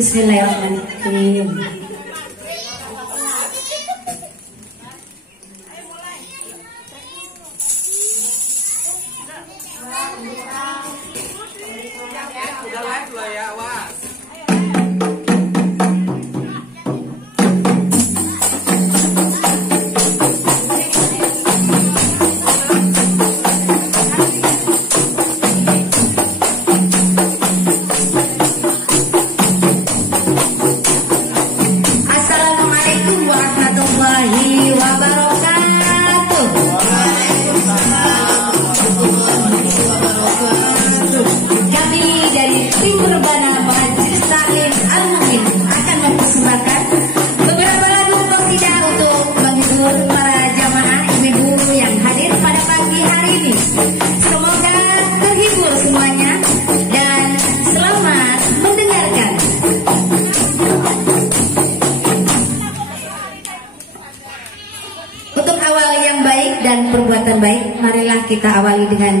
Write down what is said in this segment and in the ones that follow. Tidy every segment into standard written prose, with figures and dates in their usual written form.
Bismillahirrahmanirrahim. Udah live loh ya, Wak. Dan perbuatan baik, marilah kita awali dengan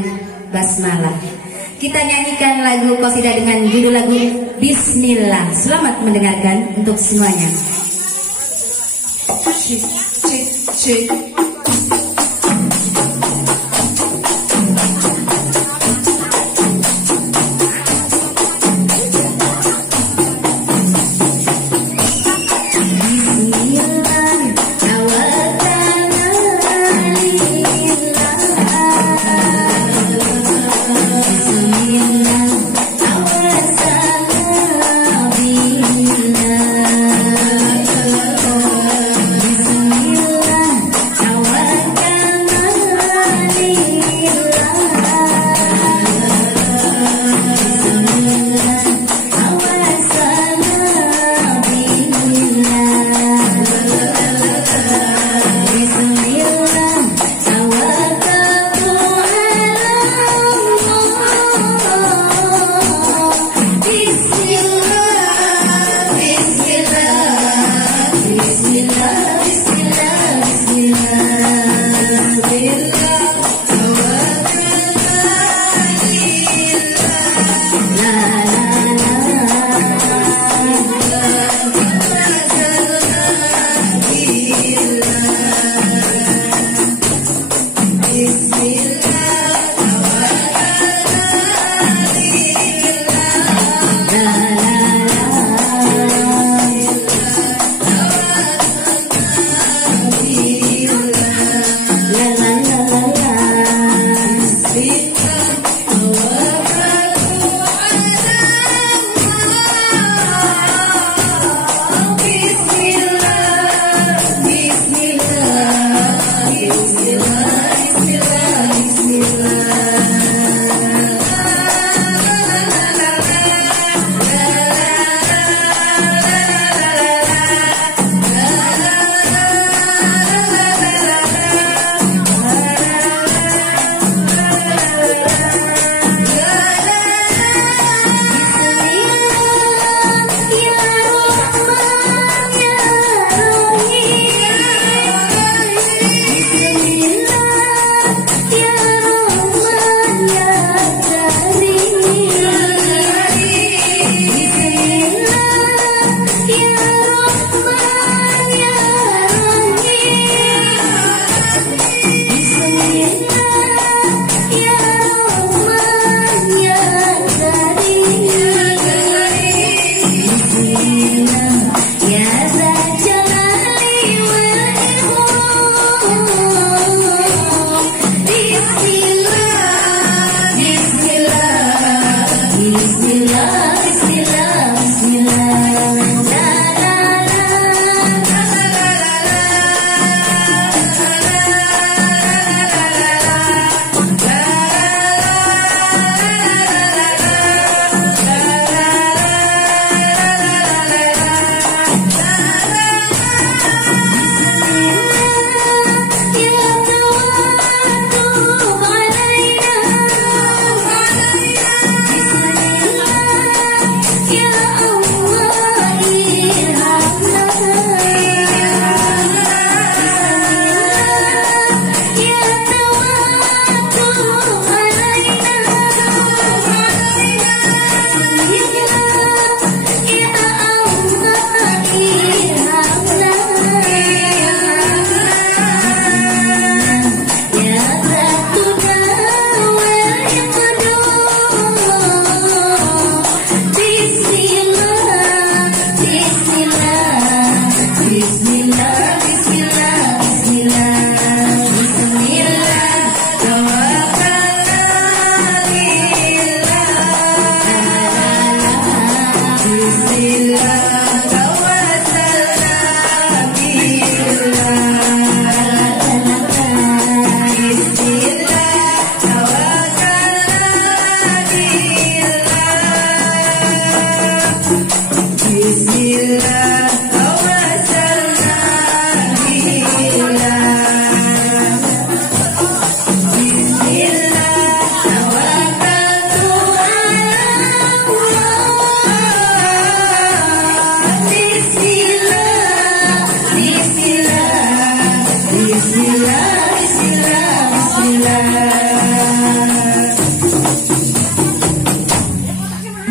basmalah. Kita nyanyikan lagu qasidah dengan judul lagu Bismillah. Selamat mendengarkan untuk semuanya. Cik, cik, cik.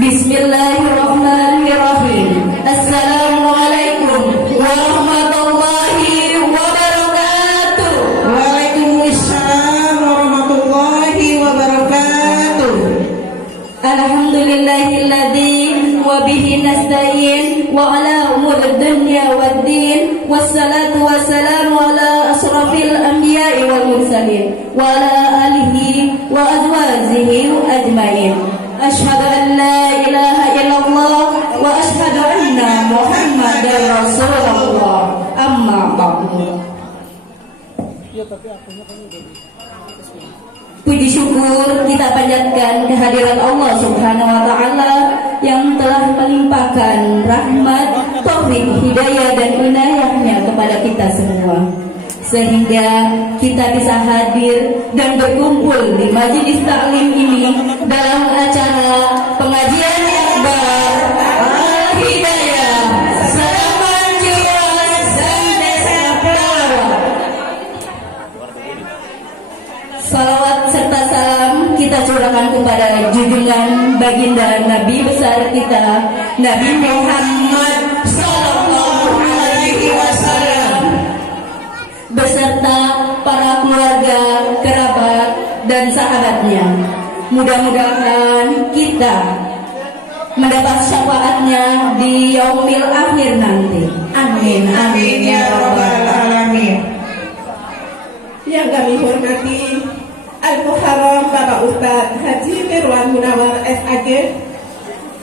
Bismillahirrahmanirrahim. Assalamualaikum warahmatullahi wabarakatuh. Waalaikumsalam warahmatullahi wabarakatuh. Alhamdulillahilladzi wa bihi nasta'in wa ala umurid dunya waddin. Wassalatu wassalamu ala asrafil anbiya'i wal mursalin wa ala alihi wa azwajihi ajmain. Asyhadu an la ilaha illallah wa asyhadu anna Muhammadar Rasulullah. Amma ba'du. Puji syukur kita panjatkan kehadiran Allah Subhanahu wa taala yang telah melimpahkan rahmat, taufik, hidayah dan inayahnya kepada kita semua, sehingga kita bisa hadir dan berkumpul di majelis taklim ini dalam acara pengajian akbar Al-Hidayah Sarapan Juras dan Desa Pelawak. Salawat serta salam kita curahkan kepada junjungan baginda Nabi besar kita, Nabi Muhammad Sallallahu Alaihi Wasallam, beserta para keluarga, kerabat, dan sahabatnya. Mudah-mudahan kita mendapat syafaatnya di yaumil akhir nanti. Amin, amin ya rabbal alamin. Yang kami hormati Al-Muharram Bapak Ustadz Haji Mirwan Munawar SAG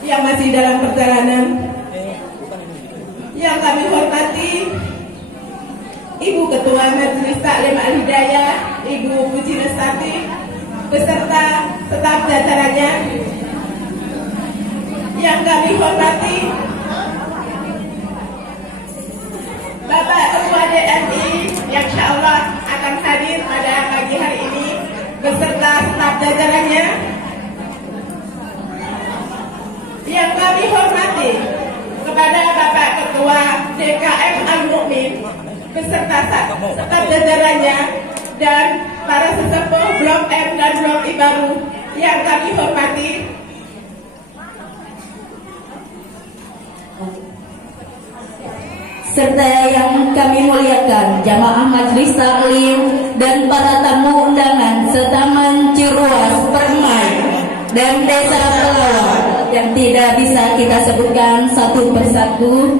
yang masih dalam perjalanan. Yang kami hormati Ibu Ketua Majelis Taklim Al-Hidayah, Ibu Puji Lestari, beserta staf jajarannya. Yang kami hormati Bapak Ketua DMI yang insya Allah akan hadir pada pagi hari ini beserta staf jajarannya. Yang kami hormati kepada Bapak Ketua DKM Al-Mukmin beserta staf jajarannya dan para sesepuh Blok M dan Blok I baru yang kami hormati. Serta yang kami muliakan jamaah majelis taklim dan para tamu undangan setaman Ciruas, Permai, dan Desa Pelawak yang tidak bisa kita sebutkan satu persatu.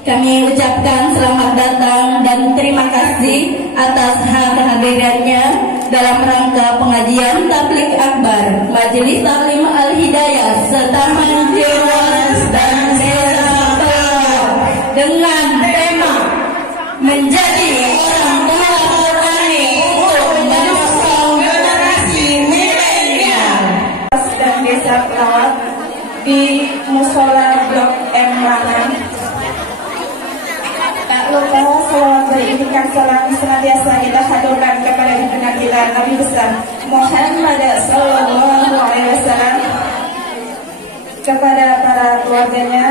Kami ucapkan selamat datang dan terima kasih atas kehadirannya dalam rangka pengajian tabligh akbar Majelis Taklim Al-Hidayah setaman Ciruas dan Desa Pelawak dengan tema menjadi orang tua Qurani untuk menyusul generasi milenial. Dan Desa Pelawak di Musola Blok M Langan. Tak lupa selawat beriringan salam senantiasa kita haturkan kepada junjungan kita Nabi besar Muhammad Sallallahu Alaihi Wasallam, kepada para keluarganya,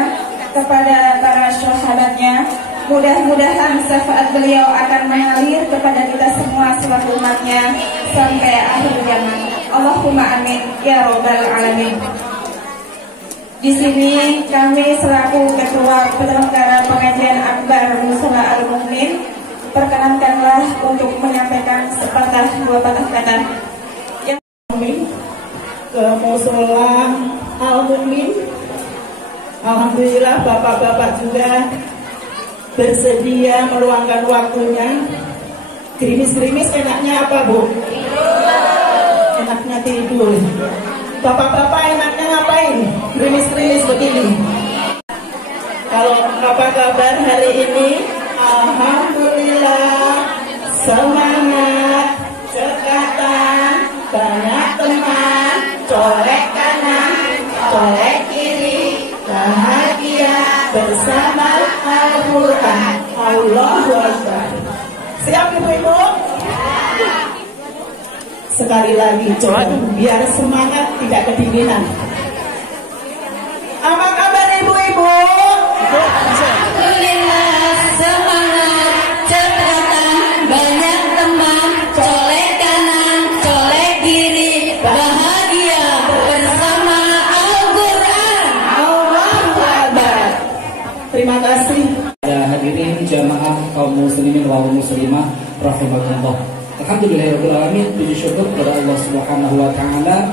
kepada para sahabatnya. Mudah-mudahan syafaat beliau akan mengalir kepada kita semua selaku umatnya sampai akhir zaman. Allahumma amin ya rabbal alamin. Di sini kami selaku ketua penyelenggara pengajian akbar Musola Al-Mukmin perkenankanlah untuk menyampaikan sepatah dua patah kata. Yang ke Musola Al-Mukmin, alhamdulillah bapak-bapak juga bersedia meluangkan waktunya. Gerimis-gerimis enaknya apa, Bu? Enaknya tidur. Bapak-bapak enaknya ngapain? Gerimis-gerimis begini. Kalau apa kabar hari ini? Alhamdulillah, semangat, cekatan, banyak teman, colek kanan, colek kiri, bahagia bersama Al-Quran. Allahu Akbar. Siap ibu-ibu? Sekali lagi coba biar semangat tidak kedinginan. Apa kabar ibu-ibu? Alhamdulillah, semangat, cekatan, banyak teman, colek kanan, colek kiri, bahagia bersama Al-Quran. muslimin wal muslimah rahimakumullah. Alhamdulillahirabbil alamin, puji syukur kepada Allah Subhanahu wa taala.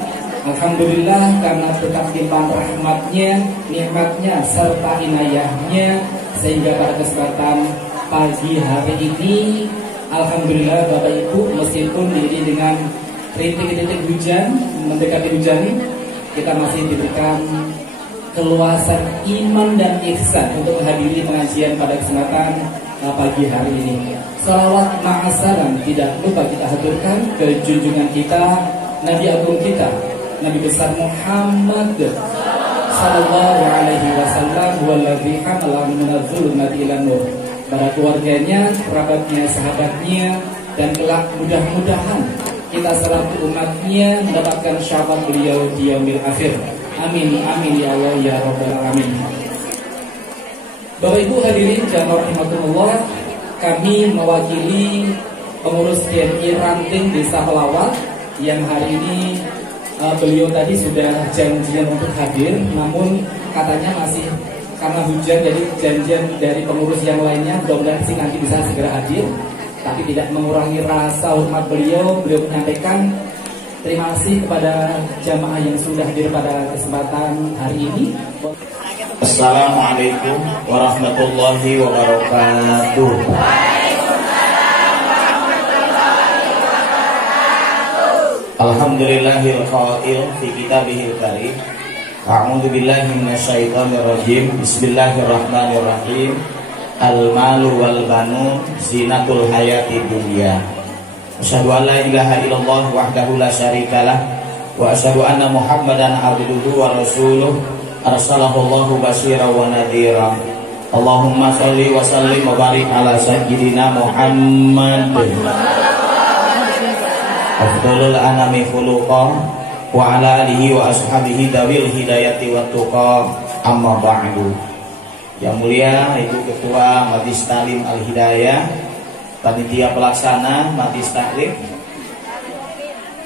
Alhamdulillah karena berkat limpahan rahmatnya, nikmatnya serta inayahnya, sehingga pada kesempatan pagi hari ini, alhamdulillah Bapak Ibu, meskipun diiringi dengan rintik-rintik hujan mendekati hujan, kita masih diberikan keluasan iman dan ihsan untuk menghadiri pengajian pada kesempatan pagi hari ini. Salawat ma'asalam tidak lupa kita haturkan ke junjungan kita, Nabi Agung kita, Nabi besar Muhammad sallallahu alaihi wasallam, wallazi hamala minadz zulumati ilan nur, para keluarganya, kerabatnya, sahabatnya, dan kelak mudah-mudahan kita selaku umatnya mendapatkan syafaat beliau di yaumil akhir. Amin amin ya Allah ya rabbal alamin. Bapak Ibu hadirin jamaah rahimakumullah, kami mewakili pengurus DMI Ranting Desa Pelawat yang hari ini beliau tadi sudah janjian untuk hadir, namun katanya masih karena hujan, jadi janjian dari pengurus yang lainnya mudah-mudahan sih nanti bisa segera hadir. Tapi tidak mengurangi rasa hormat beliau menyampaikan terima kasih kepada jamaah yang sudah hadir pada kesempatan hari ini. Assalamualaikum warahmatullahi wabarakatuh. Alhamdulillahil qail fi kitabihil karim. A'udzu billahi minasyaitonir rajim. Bismillahirrahmanirrahim. Al-malu wal banun zinatul hayati dunya. Asyhadu an la ilaha illallah wahdahu la syarikalah wa asyhadu anna Muhammadan abduhu wa rasuluh arsalahu Allahu basyiran wa nadhira. Allahumma shalli wa sallim wa barik ala sayyidina Muhammad afdhalul anami khuluqan wa ala alihi wa ashabihi dawil hidayati wa tuqa, amma ba'du. Yang mulia Ibu Ketua Majlis Ta'lim Al-Hidayah, panitia pelaksana Majlis Ta'lim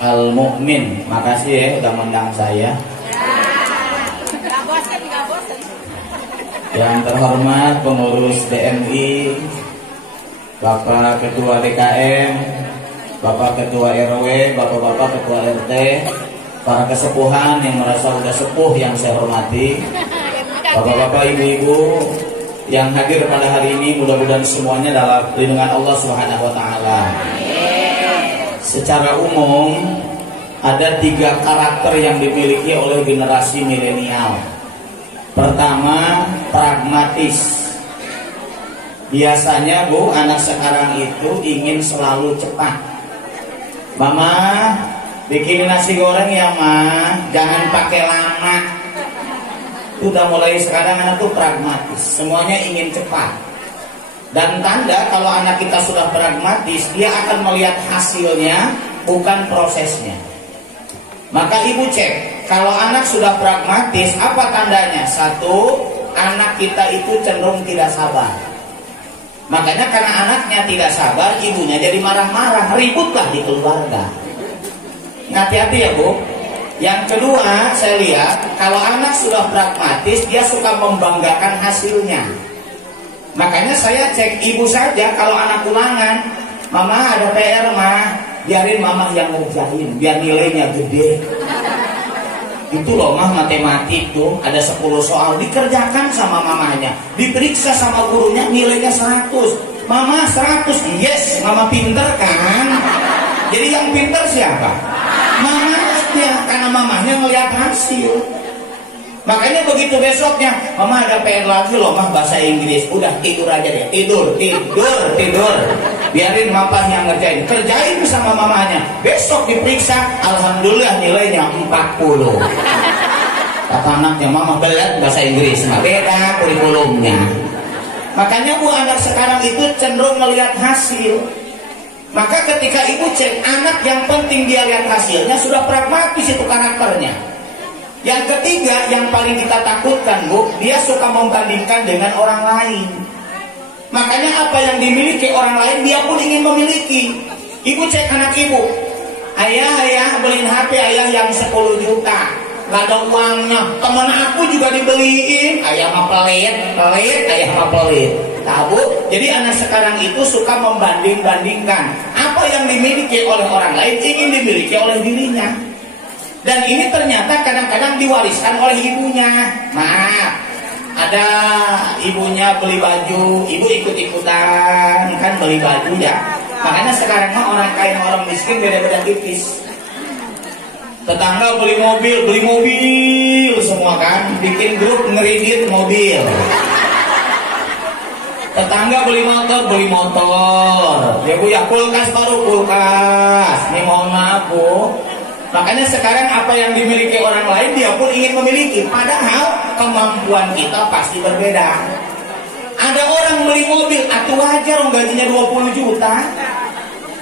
Al-Mu'min, makasih ya udah mengundang saya. Yang terhormat pengurus DMI, Bapak Ketua DKM, Bapak Ketua RW, Bapak-bapak Ketua RT, para kesepuhan yang merasa udah sepuh yang saya hormati, Bapak-bapak, ibu-ibu yang hadir pada hari ini, mudah-mudahan semuanya dalam lindungan Allah Subhanahu wa taala. Secara umum ada 3 karakter yang dimiliki oleh generasi milenial. Pertama, pragmatis. Biasanya Bu, anak sekarang itu ingin selalu cepat. Mama, bikin nasi goreng ya Ma, jangan pakai lama. Udah mulai sekarang anak tuh pragmatis, semuanya ingin cepat. Dan tanda kalau anak kita sudah pragmatis, dia akan melihat hasilnya, bukan prosesnya. Maka ibu cek, kalau anak sudah pragmatis, apa tandanya? 1, anak kita itu cenderung tidak sabar. Makanya karena anaknya tidak sabar, ibunya jadi marah-marah, ributlah di keluarga. Hati-hati ya Bu. Yang kedua, saya lihat kalau anak sudah pragmatis, dia suka membanggakan hasilnya. Makanya saya cek ibu saja, kalau anak ulangan, Mama ada PR mah, biarin Mama yang ngerjain, biar nilainya gede. Itu loh mah, matematik tuh ada 10 soal, dikerjakan sama mamanya, diperiksa sama gurunya, nilainya 100. Mama 100, yes, Mama pinter kan? Jadi yang pinter siapa? Mamanya, karena mamanya ngeliat hasil. Makanya begitu besoknya, Mama ada PR lagi loh mah, bahasa Inggris. Udah tidur aja deh, tidur. Biarin Mama yang ngerjain, kerjain sama mamanya. Besok diperiksa, alhamdulillah nilainya 40. Kata anaknya, Mama belat bahasa Inggris, nah beda kurikulumnya. Makanya Bu, anak sekarang itu cenderung melihat hasil. Maka ketika ibu cek anak, yang penting dia lihat hasilnya, sudah pragmatis itu karakternya. Yang ketiga yang paling kita takutkan Bu, dia suka membandingkan dengan orang lain. Makanya apa yang dimiliki orang lain dia pun ingin memiliki. Ibu cek anak ibu, ayah beliin HP ayah yang 10 juta, gak ada uangnya. Teman aku juga dibeliin, ayah mah pelit, ayah mah pelit. Tahu? Jadi anak sekarang itu suka membanding-bandingkan apa yang dimiliki oleh orang lain ingin dimiliki oleh dirinya. Dan ini ternyata kadang-kadang diwariskan oleh ibunya. Maaf, ada ibunya beli baju, ibu ikut-ikutan kan beli baju ya. Makanya sekarang mah orang kaya sama orang miskin beda-beda tipis. Tetangga beli mobil semua kan, bikin grup ngeridit mobil. Tetangga beli motor. Ya Bu ya, kulkas baru kulkas. Ini mohon maaf Bu. Makanya sekarang apa yang dimiliki orang lain dia pun ingin memiliki. Padahal kemampuan kita pasti berbeda. Ada orang beli mobil, atau wajar gajinya 20 juta.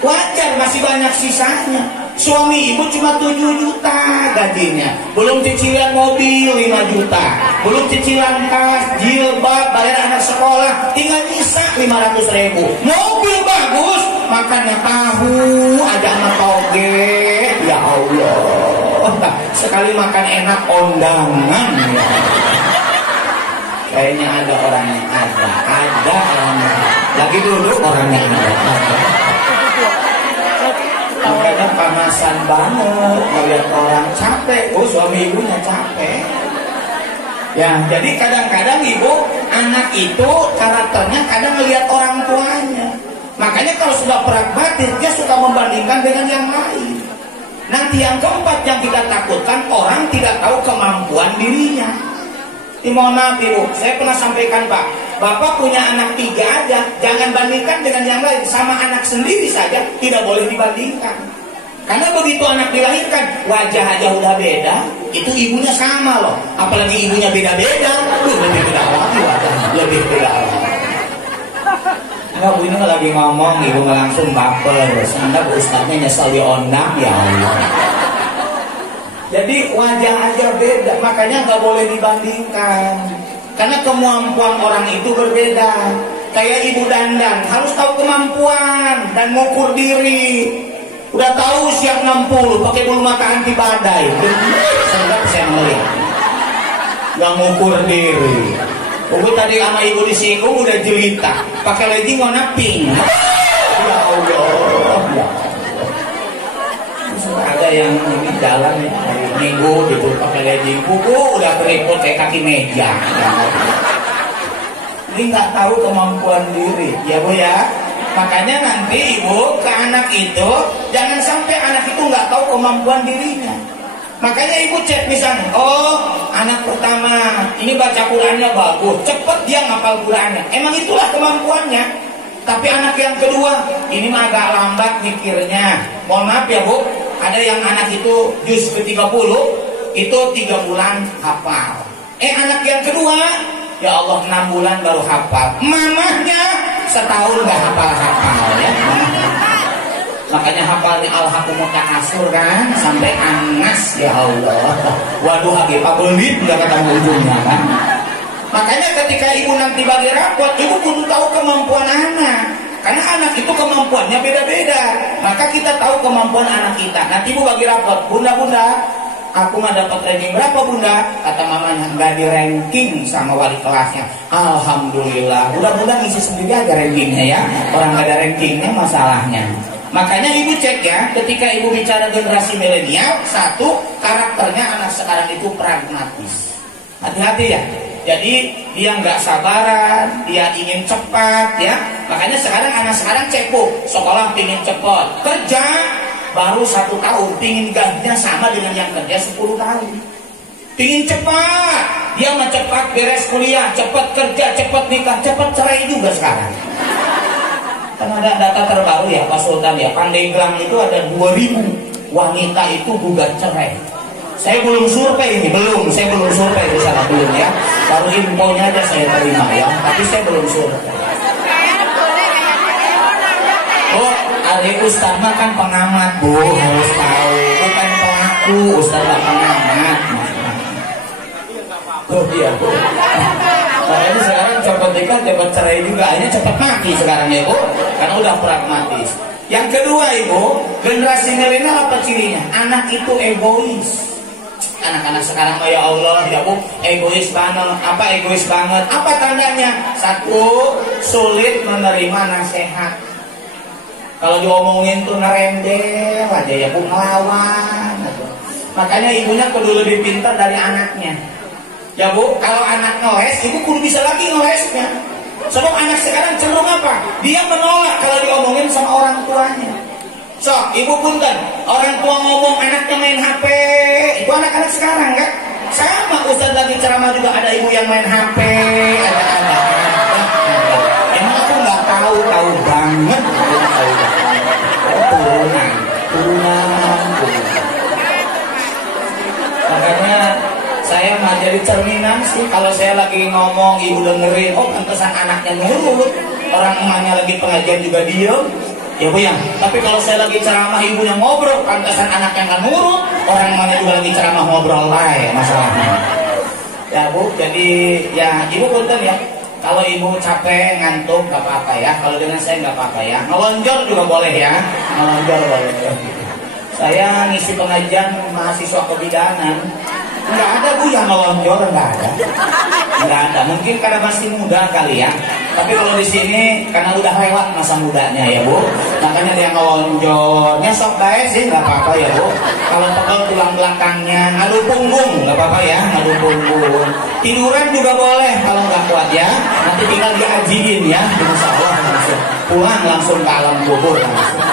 Wajar, masih banyak sisanya. Suami ibu cuma 7 juta gajinya. Belum cicilan mobil 5 juta. Belum cicilan tas, jilbab, bayar anak sekolah. Tinggal nyisa 500.000. Mobil bagus, makannya tahu, ada anak toge. Ya Allah, sekali makan enak ondangan ya. Kayaknya ada orangnya, ada orangnya. Lagi duduk orangnya ada. Makanya panasan banget melihat orang capek. Oh, suami ibunya capek. Ya, jadi kadang-kadang ibu anak itu karakternya kadang melihat orang tuanya. Makanya kalau sudah pragmatis dia suka membandingkan dengan yang lain. Nanti yang keempat yang kita takutkan, orang tidak tahu kemampuan dirinya. Mohon maaf ibu, saya pernah sampaikan Pak, Bapak punya anak 3 aja, jangan bandingkan dengan yang lain. Sama anak sendiri saja tidak boleh dibandingkan. Karena begitu anak dilahirkan, wajah aja udah beda, itu ibunya sama loh. Apalagi ibunya beda-beda, lebih beda lagi wajahnya, lebih beda lagi. Enggak, Bu, ini lagi ngomong, ibu langsung baper. Anda ustadznya nyesel diondang, ya Allah. Jadi wajah aja beda, makanya nggak boleh dibandingkan. Karena kemampuan orang itu berbeda. Kayak ibu dandan, harus tahu kemampuan dan mengukur diri. Udah tahu siap 60, pakai bulu mata anti badai. Saya melihat. Nggak mengukur diri. Ibu tadi sama ibu disinggung udah jelita, pakai legging warna pink. Ya Allah, ya. Ada yang ini jalan ya, hari Minggu gitu pakai legging, kuku udah keriput kayak kaki meja. Ini nggak tahu kemampuan diri, ya Bu ya. Makanya nanti ibu ke anak itu jangan sampai anak itu nggak tahu kemampuan dirinya. Makanya ibu cek misalnya, oh anak pertama ini baca Qurannya bagus, cepet dia ngapal Qurannya. Emang itulah kemampuannya. Tapi anak yang kedua, ini mah agak lambat mikirnya. Mohon maaf ya Bu, ada yang anak itu juz ke-30, itu 3 bulan hafal. Anak yang kedua, ya Allah 6 bulan baru hafal. Mamahnya setahun gak hafal-hafal ya. Makanya hafalnya Al-Hakumut Ta'asur kan sampai Anas, ya Allah. Waduh, lagi pabelit udah ketemu ujungnya kan. Makanya ketika ibu nanti bagi rapot, ibu kudu tahu kemampuan anak. Karena anak itu kemampuannya beda-beda. Maka kita tahu kemampuan anak kita. Nanti ibu bagi rapot, bunda, aku nggak dapat ranking berapa bunda? Kata mamanya, nggak di ranking sama wali kelasnya. Alhamdulillah. Bunda ngisi sendiri aja rankingnya ya. Orang nggak ada rankingnya masalahnya. Makanya ibu cek ya, ketika ibu bicara generasi milenial, satu, karakternya anak sekarang itu pragmatis. Hati-hati ya. Jadi dia nggak sabaran, dia ingin cepat ya. Makanya sekarang anak sekarang cepu, sekolah ingin cepat, kerja baru 1 tahun, ingin gajinya sama dengan yang kerja 10 tahun. Ingin cepat, dia mah cepat beres kuliah, cepat kerja, cepat nikah, cepat cerai juga sekarang. Kan ada data terbaru ya Pak Sultan ya, Pandeglang itu ada 2000 wanita itu gugat cerai. Saya belum survei ini, saya belum survei di sana belum ya. Baru infonya aja saya terima ya, tapi saya belum survei. Oh, adik Ustaz mah kan pengamat Bu, harus tahu, bukan pelaku, Ustaz lah pengamat. Oh iya Bu. Makanya sekarang cepat nikah, cepat cerai juga, hanya cepat mati sekarang ya Bu, karena udah pragmatis. Yang kedua Ibu, generasi milenial apa cirinya? Anak itu egois. anak-anak sekarang ya Allah ya Bu, egois banget. Apa egois banget? Apa tandanya? Satu, sulit menerima nasihat. Kalau diomongin tuh ngerendel aja ya Bu, ngelawan aja. Makanya ibunya kudu lebih pintar dari anaknya. Ya Bu, kalau anak ngeles, ibu kudu bisa lagi ngelesnya. Sebab anak sekarang cenderung apa? Dia menolak kalau diomongin sama orang tuanya. So, ibu punten, orang tua ngomong anaknya main HP, itu anak-anak sekarang kan? Sama Ustaz lagi ceramah juga ada ibu yang main HP, ada anak. Emang aku nggak tahu banget, turunan. Makanya saya mah jadi cerminan sih kalau saya lagi ngomong ibu dengerin, oh pantesan anaknya nurut, orang emaknya lagi pengajian juga diem. Ya Bu ya, tapi kalau saya lagi ceramah ibunya ngobrol, pantasan anak yang nggak nurut, orang mana juga lagi ceramah ngobrol lah ya masalahnya. Ya Bu, jadi ya ibu punten ya, kalau ibu capek ngantuk nggak apa-apa ya, kalau dengan saya nggak apa-apa ya, ngelonjor juga boleh ya, ngelonjor boleh. Saya ngisi pengajian mahasiswa kebidanan, nggak ada Bu yang ngelonjor, nggak ada. Mungkin karena masih muda kali ya. Tapi kalau di sini karena udah lewat masa mudanya ya Bu, makanya dia ngelonjor. Nyesok baik sih nggak apa-apa ya Bu. Kalau pegel tulang belakangnya, ngadu punggung nggak apa-apa ya, ngadu punggung. Tiduran juga boleh kalau nggak kuat ya. Nanti tinggal diajiin ya, insya Allah langsung pulang langsung ke alam kubur langsung.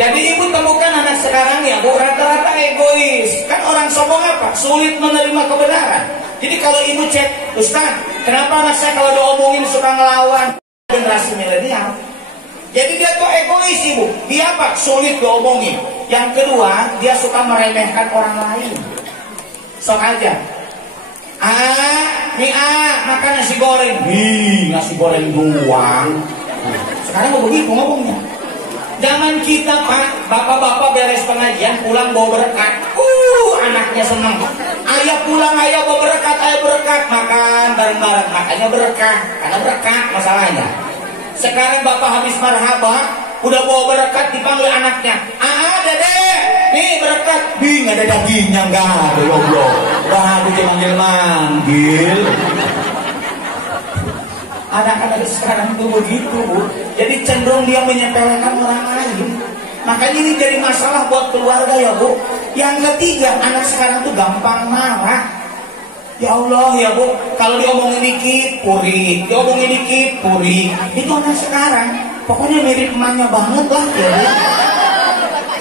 Jadi ibu temukan anak sekarang ya Bu, rata-rata egois. Kan orang sombong apa? Sulit menerima kebenaran. Jadi kalau ibu cek, Ustaz, kenapa anak saya kalau diomongin suka ngelawan? Generasi milenial. Jadi dia tuh egois ibu. Dia apa? Sulit diomongin. Yang kedua, dia suka meremehkan orang lain. Sok aja. Makan nasi goreng. Nasi goreng doang. Sekarang mau begitu ngomongnya. Zaman kita Pak, bapak-bapak beres pengajian pulang bawa berkat. Anaknya senang. Ayah pulang, ayah bawa berkat, makan bareng-bareng. Makanya berkah, karena berkat masalahnya. Sekarang bapak habis marhabah, udah bawa berkat dipanggil anaknya. Dede, nih berkat. Nggak ada dagingnya, nggak ada ya Allah. Wah, aku manggil. Anak-anak sekarang tuh begitu Bu. Jadi cenderung dia menyepelekan orang lain. Makanya ini jadi masalah buat keluarga ya Bu. Yang ketiga, anak sekarang tuh gampang marah. Ya Allah ya Bu, kalau diomongin dikit puri, diomongin dikit puri. Itu anak sekarang, pokoknya mirip emaknya banget lah ya Bu.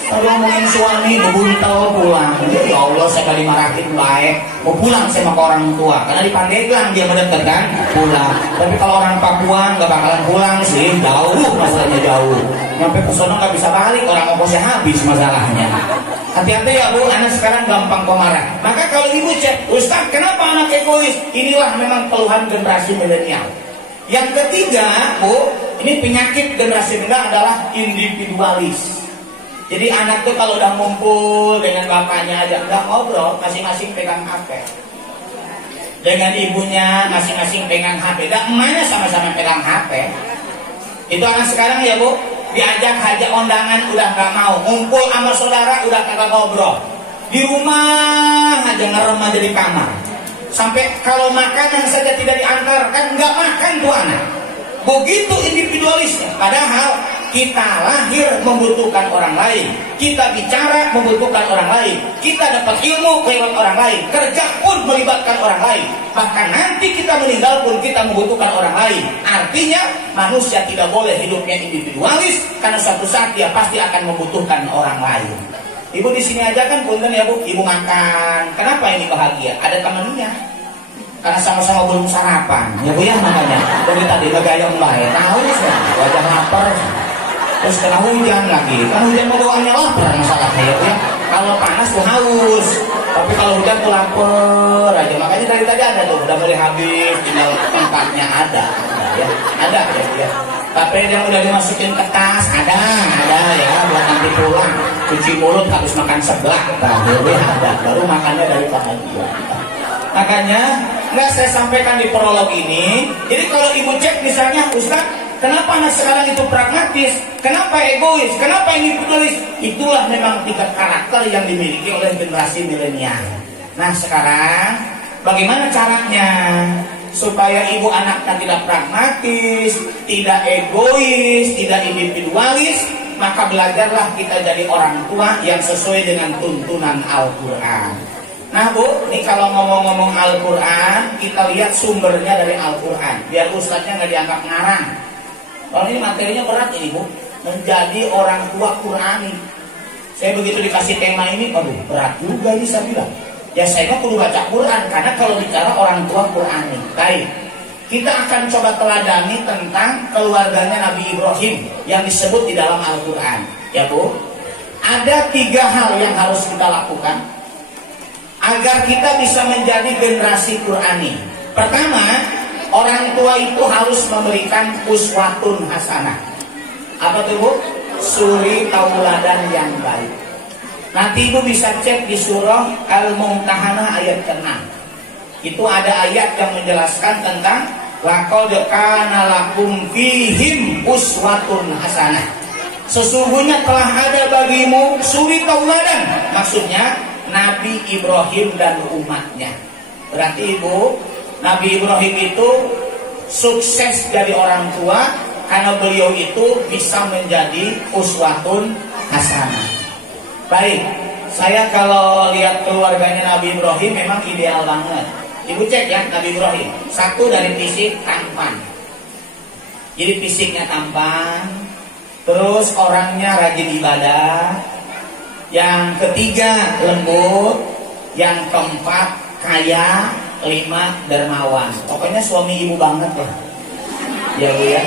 Kalau ngomongin suami, bebuntel pulang. Ya Allah, saya kali marahin baik. Mau pulang sama ke orang tua, karena di Pandeglang dia mendekat kan, pulang. Tapi kalau orang Papua nggak bakalan pulang sih, jauh masalahnya jauh. Sampai ke sono nggak bisa balik, orang ongkosnya habis masalahnya. Hati-hati ya Bu, anak sekarang gampang pemarah. Maka kalau ibu cek, Ustaz, kenapa anak egois? Inilah memang keluhan generasi milenial. Yang ketiga, Bu, ini penyakit generasi milenial adalah individualis. Jadi anak tuh kalau udah ngumpul dengan bapaknya aja nggak ngobrol, masing-masing pegang HP. Dengan ibunya masing-masing pegang HP. Dan emaknya sama-sama pegang HP. Itu anak sekarang ya Bu, diajak hajak undangan udah nggak mau, ngumpul sama saudara udah kagak ngobrol. Di rumah aja ngerem aja di kamar. Sampai kalau makanan saja tidak diantarkan, nggak makan tuh anak. Begitu individualisnya. Padahal kita lahir membutuhkan orang lain, kita bicara membutuhkan orang lain, kita dapat ilmu lewat orang lain, kerja pun melibatkan orang lain, bahkan nanti kita meninggal pun kita membutuhkan orang lain. Artinya manusia tidak boleh hidupnya individualis, karena suatu saat dia pasti akan membutuhkan orang lain. Ibu di sini aja kan punten ya Bu, ibu makan, kenapa ini bahagia? Ada temannya, karena sama-sama belum sarapan, ya Bu ya makanya. Dari tadi ngegayang baik, tahu sih, wajah lapar. Terus kena hujan lagi, kan hujan mau doanya lapar masalahnya ya Bu ya. Kalau panas tuh haus, tapi kalau hujan tuh lapar aja. Makanya dari tadi ada tuh, udah mulai habis, tinggal tempatnya ada ya, ada ya Bu ya. Tapi yang udah dimasukin ke tas ada ya, buat nanti pulang cuci mulut habis makan seblak, ada, baru makannya dari bahagia. Makanya nggak saya sampaikan di prolog ini. Jadi kalau ibu cek misalnya, Ustaz, Kenapa anak sekarang itu pragmatis? Kenapa egois? Kenapa individualis? Itulah memang tingkat karakter yang dimiliki oleh generasi milenial. Nah sekarang bagaimana caranya supaya ibu anaknya tidak pragmatis, tidak egois, tidak individualis? Maka belajarlah kita jadi orang tua yang sesuai dengan tuntunan Al-Quran. Nah Bu, ini kalau ngomong-ngomong Al-Quran, kita lihat sumbernya dari Al-Quran, biar ustadznya nggak dianggap ngarang. Kalau ini materinya berat ini Bu, menjadi orang tua Qurani. Saya begitu dikasih tema ini, aduh berat juga ini saya bilang. Ya saya mah kudu baca Quran, karena kalau bicara orang tua Qurani. Baik, kita akan coba teladani tentang keluarganya Nabi Ibrahim yang disebut di dalam Al-Quran. Ya Bu, ada 3 hal yang harus kita lakukan agar kita bisa menjadi generasi Qurani. Pertama, orang tua itu harus memberikan uswatun hasanah. Apa tuh Bu? Suri tauladan yang baik. Nanti Ibu bisa cek di surah Al-Mumtahanah ayat ke-6. Itu ada ayat yang menjelaskan tentang laqad kana lakum fihim uswatun hasanah. Sesungguhnya telah ada bagimu suri tauladan. Maksudnya Nabi Ibrahim dan umatnya. Berarti Ibu, Nabi Ibrahim itu sukses jadi orang tua karena beliau itu bisa menjadi uswatun hasanah. Baik, saya kalau lihat keluarganya Nabi Ibrahim memang ideal banget. Ibu cek ya Nabi Ibrahim. Satu, dari fisik tampan. Jadi fisiknya tampan. Terus orangnya rajin ibadah. Yang ketiga lembut. Yang keempat kaya. 5 dermawan. Pokoknya suami ibu banget lah. Ya Bu ya.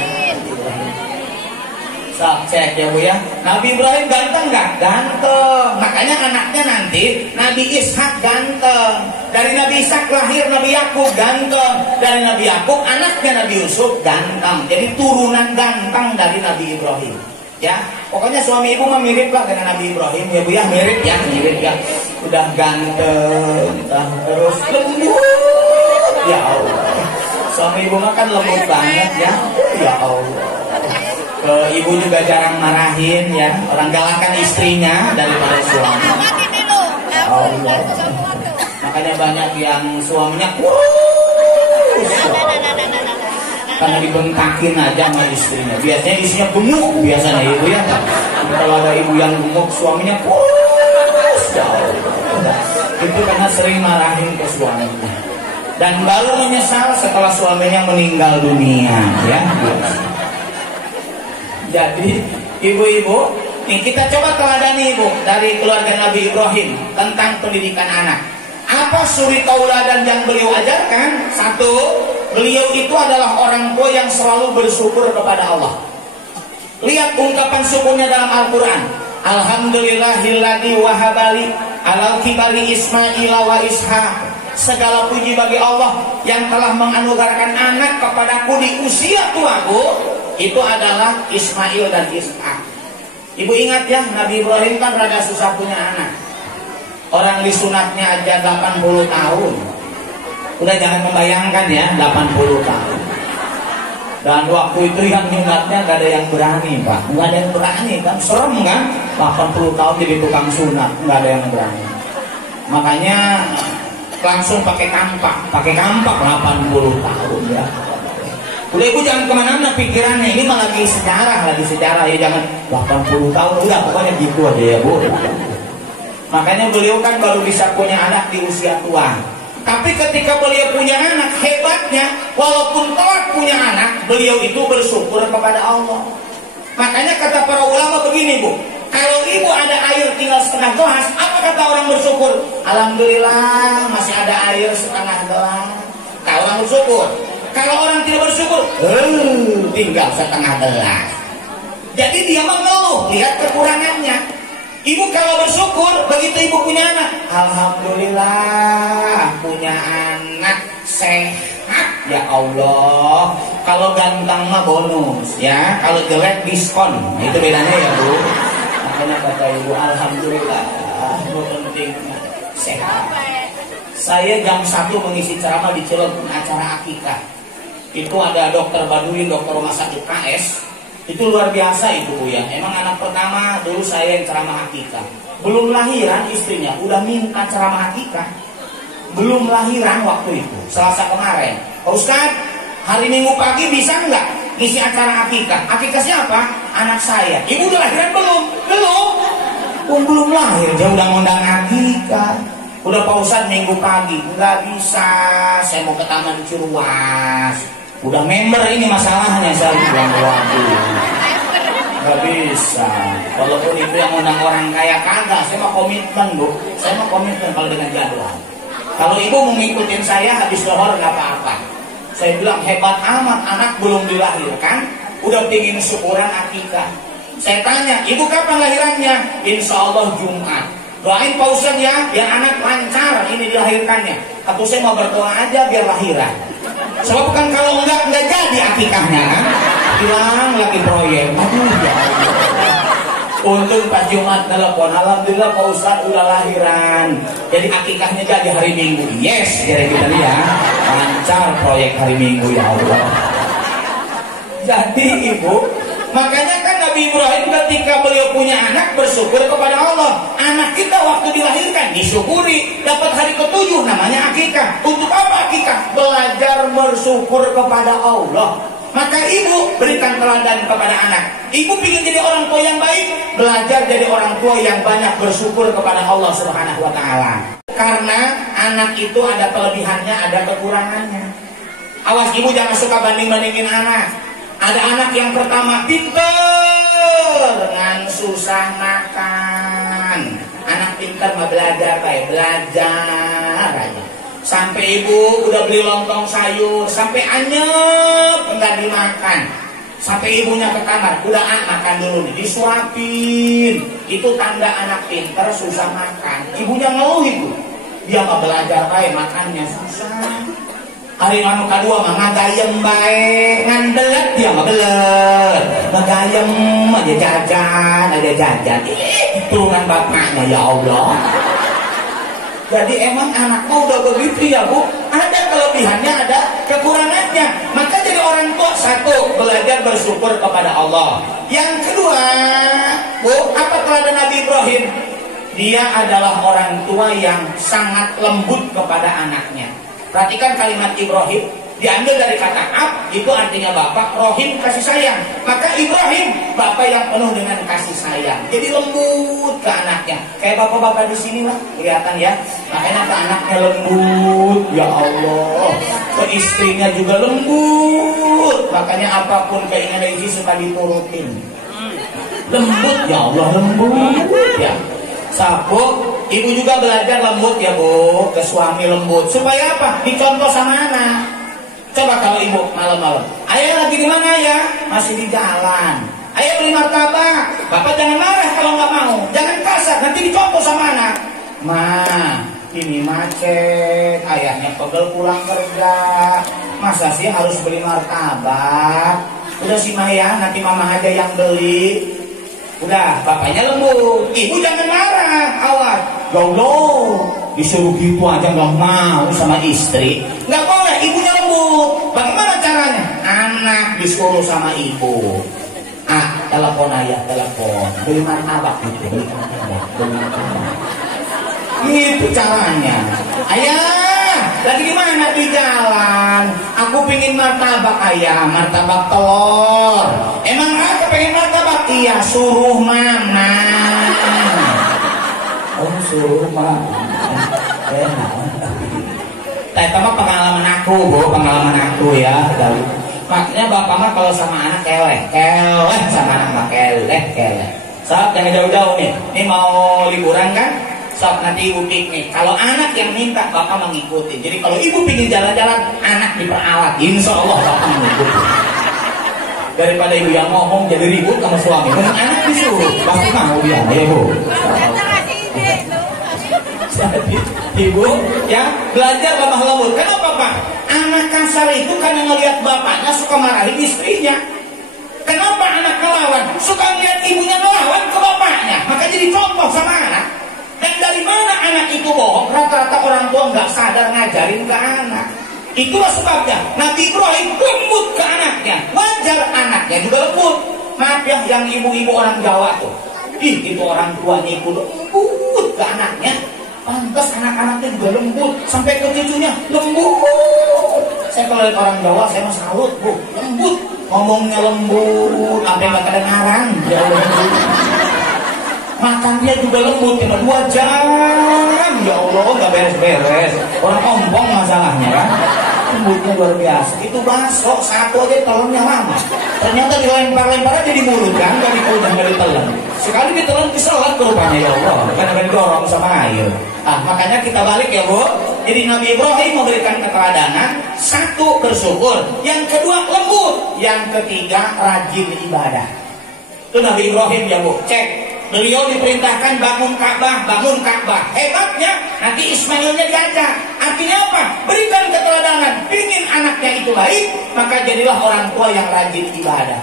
Cek ya Bu ya. Nabi Ibrahim ganteng nggak? Ganteng. Makanya anaknya nanti Nabi Ishak ganteng. Dari Nabi Ishak lahir Nabi Yakub ganteng. Dari Nabi Yakub anaknya Nabi Yusuf ganteng. Jadi turunan ganteng dari Nabi Ibrahim. Ya, pokoknya suami ibu mah mirip lah dengan Nabi Ibrahim ya Bu ya, mirip ya. Udah ganteng, terus lembut. Ya Allah. Suami ibu mah kan lembut banget ya. Ya Allah. Ibu juga jarang marahin ya, orang galakan istrinya daripada suami. Allah. Makanya banyak yang suaminya kurus karena dibentakin aja sama istrinya. Biasanya istrinya gemuk biasanya ibu ya. Tapi kalau ada ibu yang gemuk suaminya kurus. Ya Allah. Itu karena sering marahin ke suaminya. Dan baru menyesal setelah suaminya meninggal dunia ya. Jadi ibu-ibu, kita coba teladani Ibu dari keluarga Nabi Ibrahim tentang pendidikan anak. Apa suri tauladan yang beliau ajarkan? Satu, beliau itu adalah orang tua yang selalu bersyukur kepada Allah. Lihat ungkapan syukurnya dalam Al-Quran. Alhamdulillahilladzi wahabali alal kibari Ismail wa Ishaq. Segala puji bagi Allah yang telah menganugerahkan anak kepadaku di usia tuaku. Itu adalah Ismail dan Ishak. Ibu ingat ya, Nabi Ibrahim kan rada susah punya anak. Orang disunatnya aja 80 tahun. Udah jangan membayangkan ya, 80 tahun. Dan waktu itu yang nyunatnya gak ada yang berani Pak. Gak ada yang berani kan, serem kan. 80 tahun jadi tukang sunat, gak ada yang berani. Makanya langsung pakai kampak 80 tahun ya. Udah ibu jangan kemana-mana pikirannya, ini mah lagi sejarah ya, jangan 80 tahun, udah pokoknya gitu aja ya Bu. Makanya beliau kan baru bisa punya anak di usia tua. Tapi ketika beliau punya anak, hebatnya walaupun telat punya anak, beliau itu bersyukur kepada Allah. Makanya kata para ulama begini Bu, kalau ibu ada air tinggal setengah gelas, apa kata orang bersyukur? Alhamdulillah masih ada air setengah gelas. Kalau orang bersyukur. Kalau orang tidak bersyukur, tinggal setengah gelas. Jadi dia mengeluh, lihat kekurangannya. Ibu kalau bersyukur, begitu ibu punya anak, alhamdulillah punya anak sehat ya Allah. Kalau ganteng mah bonus ya, kalau jelek diskon. Nah, itu bedanya ya Bu. Makanya kata ibu, alhamdulillah, penting sehat. Saya jam 1 mengisi ceramah di Cilegon acara akikah. Itu ada dokter Baduin, dokter rumah sakit KS. Itu luar biasa itu Bu ya. Emang anak pertama dulu saya yang ceramah akikah. Belum lahiran istrinya udah minta ceramah akikah. Belum lahiran waktu itu, Selasa kemarin. Pak Ustadz, hari Minggu pagi bisa nggak ngisi acara akikah? Akikah siapa? Anak saya. Ibu udah lahiran belum? Belum lahir, dia udah ngundang akikah. Udah Pak Ustadz Minggu pagi, nggak bisa. Saya mau ke Taman Ciruas. Udah member ini masalahnya, saya bilang waduh, nggak bisa. Walaupun itu yang ngundang orang kaya kagak, saya mau komitmen Bu. Saya mau komitmen kalau dengan jadwal. Kalau ibu mau ngikutin saya habis lohor nggak apa-apa. Saya bilang hebat amat, anak belum dilahirkan, udah pingin syukuran akikah. Saya tanya, ibu kapan lahirannya? Insya Allah Jumat. Doain Pak Ustadz ya, biar anak lancar ini dilahirkannya. Atau saya mau berdoa aja biar lahiran. Sebab kan kalau enggak jadi akikahnya kan. Hilang lagi proyek. Aduh ya Allah. Untung pas Jumat telepon, alhamdulillah Pak Ustadz udah lahiran. Jadi akikahnya jadi hari Minggu. Yes, jadi kita lihat lancar proyek hari Minggu ya Allah. Jadi ibu, makanya kan Nabi Ibrahim ketika beliau punya anak bersyukur kepada Allah. Anak kita waktu dilahirkan disyukuri, dapat hari ke-7 namanya akikah. Untuk apa akikah? Belajar bersyukur kepada Allah. Maka ibu berikan teladan kepada anak. Ibu ingin jadi orang tua yang baik, belajar jadi orang tua yang banyak bersyukur kepada Allah Subhanahu wa Ta'ala. Karena anak itu ada kelebihannya, ada kekurangannya. Awas ibu jangan suka banding-bandingin anak. Ada anak yang pertama pinter dengan susah makan. Anak pinter mah belajar kayak belajar aja. Sampai ibu udah beli lontong sayur, sampai anyep enggak dimakan. Sampai ibunya ke kamar, udah makan dulu nih, disuapin. Itu tanda anak pinter susah makan. Ibunya ngeluh itu. Dia mah belajar kayak makannya susah. Hari anu kedua mah ngagayem bae, ngandelet dia mah belet. Ngagayem aja jajan. Turunan bapaknya ya Allah. Jadi emang anakmu udah begitu ya Bu. Ada kelebihannya, ada kekurangannya. Maka jadi orang tua, satu, belajar bersyukur kepada Allah. Yang kedua, Bu, apa teladan Nabi Ibrahim? Dia adalah orang tua yang sangat lembut kepada anaknya. Perhatikan kalimat Ibrahim, diambil dari kata ab, itu artinya bapak, rohim kasih sayang. Maka Ibrahim, bapak yang penuh dengan kasih sayang. Jadi lembut ke anaknya. Kayak bapak-bapak di sini lah, kelihatan ya. Makanya ke anaknya lembut, ya Allah. Ke istrinya juga lembut. Makanya apapun keinginan istri suka diturutin. Lembut, ya Allah lembut. Ya. Sapu, ibu juga belajar lembut ya Bu, ke suami lembut. Supaya apa? Dicontoh sama anak. Coba kalau ibu malam-malam, ayah lagi di mana ya? Masih di jalan. Ayah beli martabak. Bapak jangan marah kalau nggak mau. Jangan kasar, nanti dicontoh sama anak. Ma, ini macet. Ayahnya pegel pulang kerja. Masa sih harus beli martabak? Udah sih Maya, nanti mama aja yang beli. Udah, bapaknya lembut. Ibu jangan marah, awas. Ya Allah, disuruh gitu aja nggak mau sama istri. Nggak boleh, ibunya lembut. Bagaimana caranya? Anak disuruh sama ibu. Telepon ayah, telepon. Beli martabak gitu, beli martabak. Itu caranya. Ayah, lagi di mana? Di jalan. Aku pingin martabak ayah, martabak telur. Emang aku pengen martabak? Iya, suruh mama. Oh, suruh mama. Itu mah pengalaman aku, Bu, pengalaman aku ya. Makanya bapak mah kalau sama anak keleh sama anak mah keleh. Sob, jangan jauh-jauh nih. Ini mau liburan kan? Sob, nanti ibu piknik. Kalau anak yang minta, bapak mengikuti. Jadi kalau ibu pingin jalan-jalan, anak diperalat. Insya Allah bapak mengikuti. Daripada ibu yang ngomong jadi ribut sama suami, mending anak disuruh. Pasti mau dia, ya Bu. Jadi ibu ya belajar lemah lembut. Kenapa Pak? Anak kasar itu karena ngelihat bapaknya suka marahin istrinya. Kenapa anak ngelawan? Suka ngelihat ibunya ngelawan ke bapaknya. Maka jadi contoh sama anak. Dan dari mana anak itu bohong? Rata-rata orang tua nggak sadar ngajarin ke anak. Itulah sebabnya Nabi Ibrahim lembut ke anaknya. Wajar anaknya juga lembut. Maaf ya, yang ibu-ibu orang Jawa tuh, itu orang tuanya itu lembut ke anaknya. Pantas anak-anaknya juga lembut, sampai ke cucunya lembut. Saya kalau lihat orang Jawa, saya mah salut, Bu. Lembut, ngomongnya lembut, sampai nggak kedengaran. Makannya juga lembut, cuma 2 jam. Ya Allah, nggak beres-beres. Orang ompong masalahnya kan. Lembutnya luar biasa. Itu bakso satu aja telennya lama. Ternyata dilempar-lempar aja di mulut kan, nggak dikunyah, nggak ditelan. Sekali ditelan keselat rupanya, ya Allah. Karena didorong sama air. Nah, makanya kita balik ya, Bu. Jadi Nabi Ibrahim memberikan keteladanan. 1, bersyukur. Yang kedua, lembut. Yang ketiga, rajin ibadah. Itu Nabi Ibrahim ya, Bu. Cek. Beliau diperintahkan bangun Ka'bah, bangun Ka'bah. Hebatnya, nanti Ismailnya diajak. Artinya apa? Berikan keteladanan. Pingin anaknya itu baik, maka jadilah orang tua yang rajin ibadah.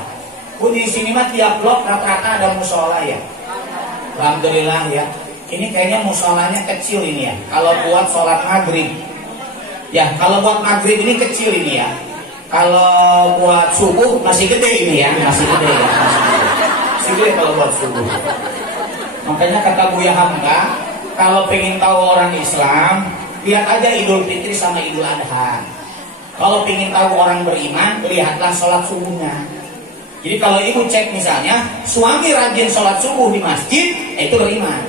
Bu, di sini mah tiap blok rata-rata ada musola ya. Alhamdulillah ya. Ini kayaknya musolanya kecil ini ya. Kalau buat sholat maghrib, ya kalau buat maghrib ini kecil ini ya. Kalau buat subuh masih gede ini ya, masih gede ya. Masih gede kalau buat subuh. Makanya kata Buya Hamka, kalau pengen tahu orang Islam, lihat aja Idul Fitri sama Idul Adha. Kalau pengen tahu orang beriman, lihatlah sholat subuhnya. Jadi kalau ibu cek misalnya, suami rajin sholat subuh di masjid, itu beriman.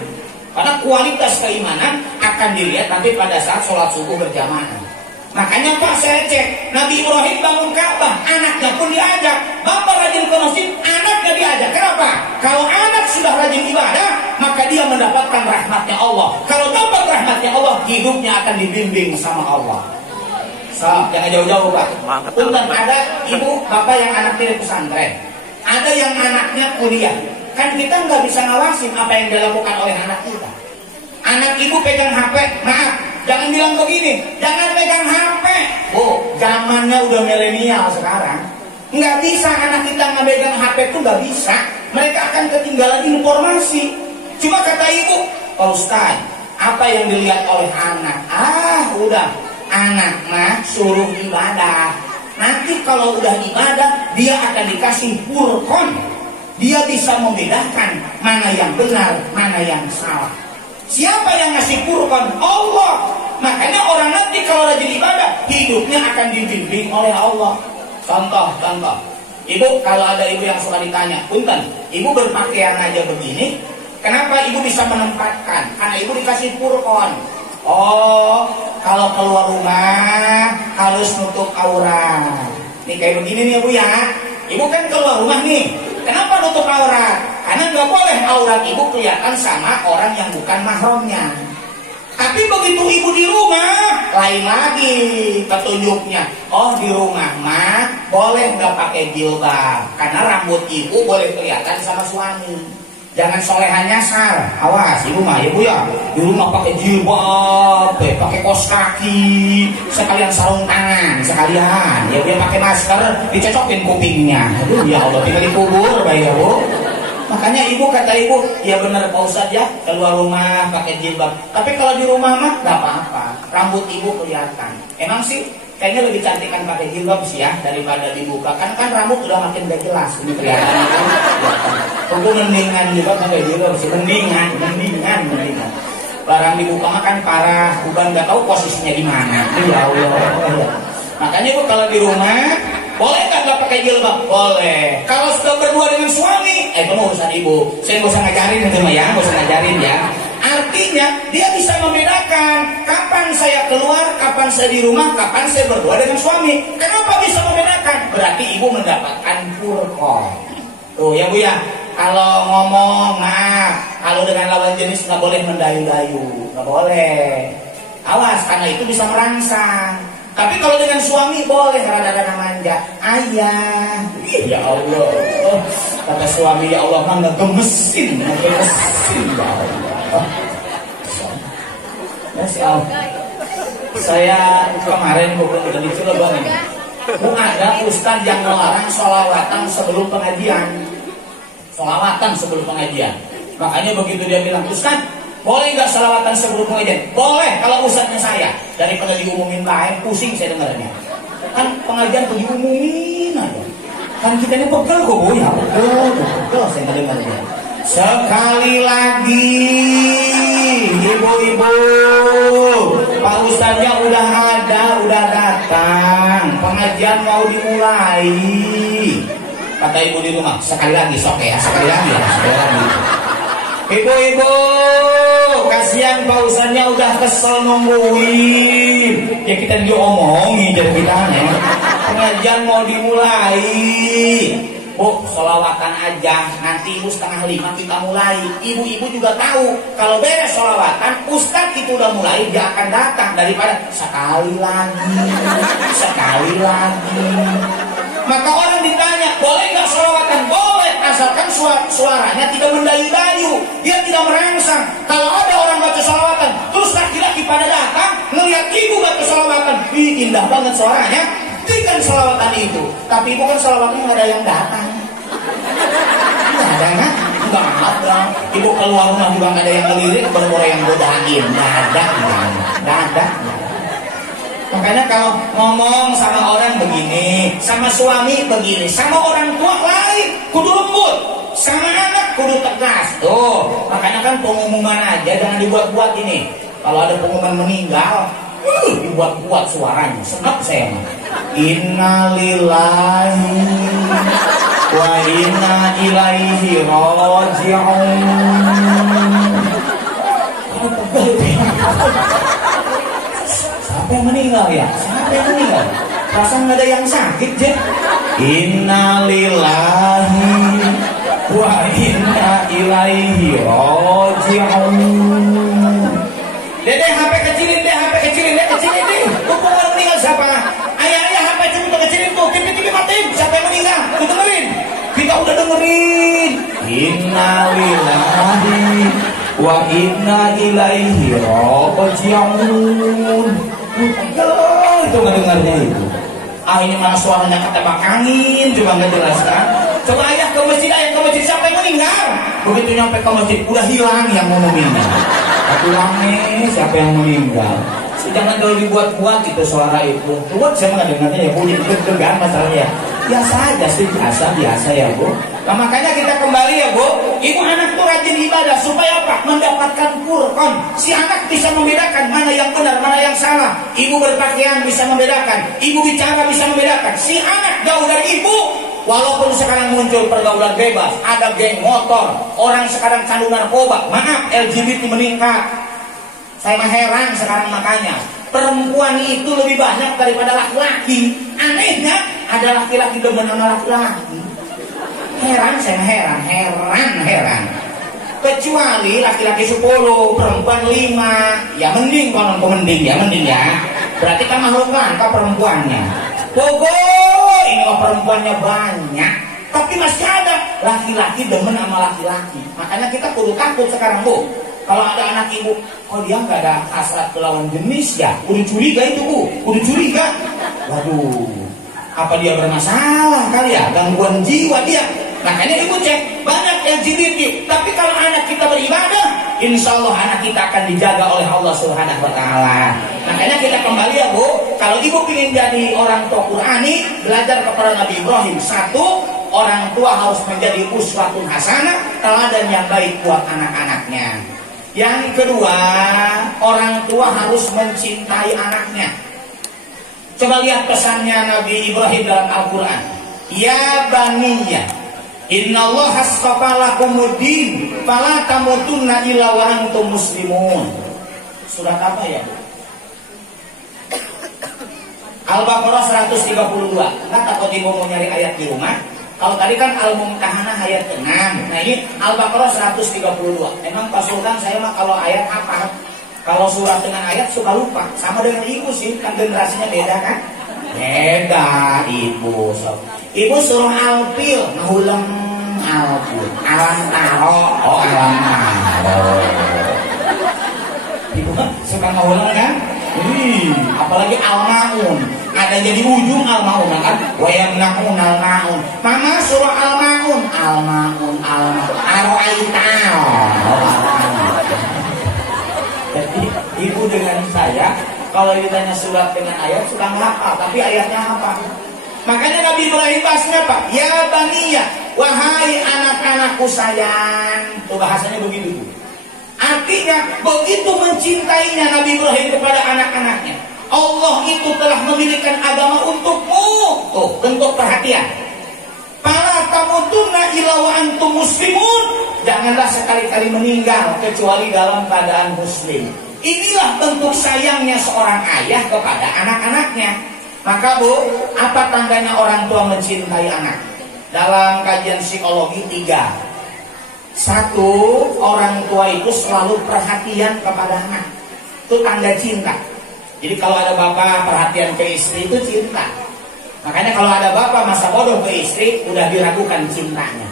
Karena kualitas keimanan akan dilihat nanti pada saat sholat subuh berjamaah. Makanya Pak, saya cek Nabi Ibrahim bangun Ka'bah, anaknya pun diajak. Bapak rajin ke masjid, anaknya diajak. Kenapa? Kalau anak sudah rajin ibadah, maka dia mendapatkan rahmatnya Allah. Kalau dapat rahmatnya Allah, hidupnya akan dibimbing sama Allah. So, jangan jauh-jauh Pak. Punten, ada ibu bapak yang anaknya di pesantren, ada yang anaknya kuliah. Kan kita nggak bisa ngawasin apa yang dilakukan oleh anak kita. Anak ibu pegang HP, maaf, jangan bilang begini, jangan pegang HP. Bu, zamannya udah milenial sekarang. Nggak bisa anak kita nggak pegang HP itu nggak bisa. Mereka akan ketinggalan informasi. Cuma kata ibu, Pak Ustadz, apa yang dilihat oleh anak? Udah, anak mah suruh ibadah. Nanti kalau udah ibadah, dia akan dikasih furqan. Dia bisa membedakan mana yang benar, mana yang salah. Siapa yang ngasih furqan? Allah. Makanya orang nanti kalau rajin ibadah, hidupnya akan dibimbing oleh Allah. Contoh. Ibu, kalau ada ibu yang suka ditanya, punten, ibu berpakaian aja begini, kenapa ibu bisa menempatkan? Karena ibu dikasih furqan. Oh, kalau keluar rumah harus nutup aurat. Nih kayak begini nih ibu ya. Ibu kan keluar rumah nih. Kenapa nutup aurat? Karena nggak boleh aurat ibu kelihatan sama orang yang bukan mahramnya. Tapi begitu ibu di rumah, lain lagi petunjuknya. Oh, di rumah mah boleh nggak pakai jilbab, karena rambut ibu boleh kelihatan sama suami. Jangan solehan nyasar. Awas, ibu mah, ibu ya di rumah pakai jilbab, pakai kaos kaki, sekalian sarung tangan, sekalian. Ya dia pakai masker, dicocokin kupingnya. Aduh, ya Allah, tinggal dikubur, baik ya Bu. Makanya ibu kata ibu, ya benar Pak Ustadz ya, keluar rumah pakai jilbab. Tapi kalau di rumah mah nggak apa-apa, rambut ibu kelihatan. Emang sih kayaknya lebih cantikan pakai jilbab sih ya daripada dibuka. Kan rambut udah makin gak jelas ini kelihatan. Aku mendingan juga pakai jilbab sih, mendingan. Barang dibuka mah kan parah, bukan nggak tahu posisinya di mana. Ya Allah. Makanya ibu kalau di rumah boleh nggak pakai jilbab? Boleh. Kalau sudah berdua dengan suami, itu mau urusan ibu. Saya nggak usah ngajarin itu mah ya, nggak usah ngajarin ya. Artinya dia bisa membedakan kapan saya keluar, kapan saya di rumah, kapan saya berdua dengan suami. Kenapa bisa membedakan? Berarti ibu mendapatkan furqan. Tuh ya Bu ya. Kalau ngomong, kalau dengan lawan jenis nggak boleh mendayu-dayu, nggak boleh. Awas, karena itu bisa merangsang. Tapi kalau dengan suami boleh rada-rada manja. Ayah, ya Allah. Kata suami, ya Allah, mah ngegemesin ya Allah. Masya Allah. Saya kemarin bukan di Cilegon ini. Ada ustaz yang melarang sholawatan sebelum pengajian. Makanya begitu dia bilang, Ustaz, Boleh nggak salawatan sebelum pengajian? Boleh kalau ustadznya saya. Daripada diumumin baik, pusing saya dengarnya. Kan pengajian tuh diumumin aja. Kan kita ini pegel kok boy, pegel saya dengarnya. Sekali lagi, ibu-ibu, Pak Ustadznya udah ada, udah datang. Pengajian mau dimulai. Kata ibu di rumah, sekali lagi sok ya, sekali lagi ya, sekali lagi. Ibu-ibu, kasihan Pak Ustadznya udah kesel nungguin. Ya kita diomongin jadi kita nih. Pengajian mau dimulai. Bu, sholawatan aja. Nanti ibu 4:30 kita mulai. Ibu-ibu juga tahu kalau beres sholawatan, Ustadz itu udah mulai, dia akan datang daripada sekali lagi, sekali lagi. Maka orang ditanya, boleh nggak sholawatan? Boleh, asalkan suaranya tidak mendayu-dayu, dia tidak merangsang. Kalau ada orang baca sholawatan, terus laki-laki pada datang, ngelihat ibu baca sholawatan, ih indah banget suaranya, hentikan sholawatan itu. Tapi ibu kan sholawatnya nggak ada yang datang. Nggak ada kan? Nggak ada. Ibu keluar rumah juga nggak ada yang ngelirik, baru yang godain. Nggak ada, nggak ada. Makanya kalau ngomong sama orang begini, sama suami begini, sama orang tua lain, kudu lembut, sama anak kudu tegas. Tuh, makanya kan pengumuman aja jangan dibuat-buat ini. Kalau ada pengumuman meninggal, dibuat-buat suaranya, senap saya mah. Innalillahi wa inna ilaihi raji'un. Siapa yang meninggal ya? Siapa yang meninggal? Perasaan nggak ada yang sakit je. Innalillahi wa inna ilaihi raji'un. Dede HP kecilin deh, HP kecilin deh, kecilin deh. Kumpul orang meninggal siapa? Ayah HP coba kecilin tuh, TV matiin. Siapa yang meninggal? Tuh dengerin. Kita udah dengerin. Innalillahi wa inna ilaihi raji'un. Itu ngedengarnya itu. Ini malah suaranya ketebak angin, coba nggak jelas kan? Coba ayah ke masjid, siapa yang meninggal? Begitu nyampe ke masjid, udah hilang yang ngomongnya. Pulangnya siapa yang meninggal? Jangan terlalu dibuat-buat itu suara itu. Buat saya nggak dengarnya ya, bunyi deg-degan masalahnya. Biasa aja sih, biasa ya bu. Nah makanya kita kembali ya bu, ibu anak tuh rajin ibadah supaya apa? Mendapatkan Qur'an. Si anak bisa membedakan mana yang benar, mana yang salah. Ibu berpakaian bisa membedakan, ibu bicara bisa membedakan. Si anak jauh dari ibu. Walaupun sekarang muncul pergaulan bebas, ada geng motor, orang sekarang candu narkoba, maaf LGBT meningkat. Saya mah heran sekarang makanya perempuan itu lebih banyak daripada laki-laki. Anehnya ada laki-laki demen sama laki-laki. Heran saya heran. Kecuali laki-laki 10, perempuan 5. Ya mending konon mending ya. Berarti kan makhluk langka perempuannya. Bogo, ini perempuannya banyak, tapi masih ada laki-laki demen sama laki-laki. Makanya kita kudu takut sekarang bu. Kalau ada anak ibu, kok dia nggak ada hasrat ke lawan jenis ya? Udah curiga itu bu, udah curiga. Waduh, apa dia bermasalah kali ya? Gangguan jiwa dia. Makanya ibu cek banyak LGBT. Tapi kalau anak kita beribadah, insya Allah anak kita akan dijaga oleh Allah Subhanahu Wa Taala. Makanya kita kembali ya bu, kalau ibu ingin jadi orang tua Qurani, belajar kepada Nabi Ibrahim. 1, orang tua harus menjadi uswatun hasanah, teladan yang baik buat anak-anaknya. Yang kedua, orang tua harus mencintai anaknya. Coba lihat pesannya Nabi Ibrahim dalam Al-Quran. Ya baniyya, innallaha astafa lakumuddin fala tamutunna illa wa antum muslimun. Surat apa ya bu? Al-Baqarah 132. Nggak takut ibu mau nyari ayat di rumah? Kalau tadi kan Al-Mumtahanah ayat 6. Nah ini Al-Baqarah 132. Emang Pak Sultan saya mah kalau ayat apa? Kalau surat dengan ayat suka lupa. Sama dengan ibu sih, kan generasinya beda kan? Beda ibu. Ibu suruh Alpil, ngahulang Alpil. Alam taro, alam taro. Ibu kan suka ngahulang kan? Apalagi al-maun, ada jadi ujung al-maun kan? Wayamnaun al-maun. Mama suruh al-maun, al-maun. Aroaital. Kalau ditanya surat dengan ayat sudah hafal, tapi ayatnya apa? Makanya Nabi Ibrahim bahasnya apa? Ya baniya, wahai anak-anakku sayang. Tuh bahasanya begitu tuh. Artinya begitu mencintainya Nabi Ibrahim kepada anak-anaknya. Allah itu telah mendirikan agama untukmu. Tuh, bentuk perhatian. Fala tamutunna illa wa antum muslimun. Janganlah sekali-kali meninggal kecuali dalam keadaan muslim. Inilah bentuk sayangnya seorang ayah kepada anak-anaknya. Maka Bu, apa tandanya orang tua mencintai anak? Dalam kajian psikologi 3. 1, orang tua itu selalu perhatian kepada anak. Itu tanda cinta. Jadi kalau ada bapak perhatian ke istri itu cinta. Makanya kalau ada bapak masa bodoh ke istri, udah diragukan cintanya.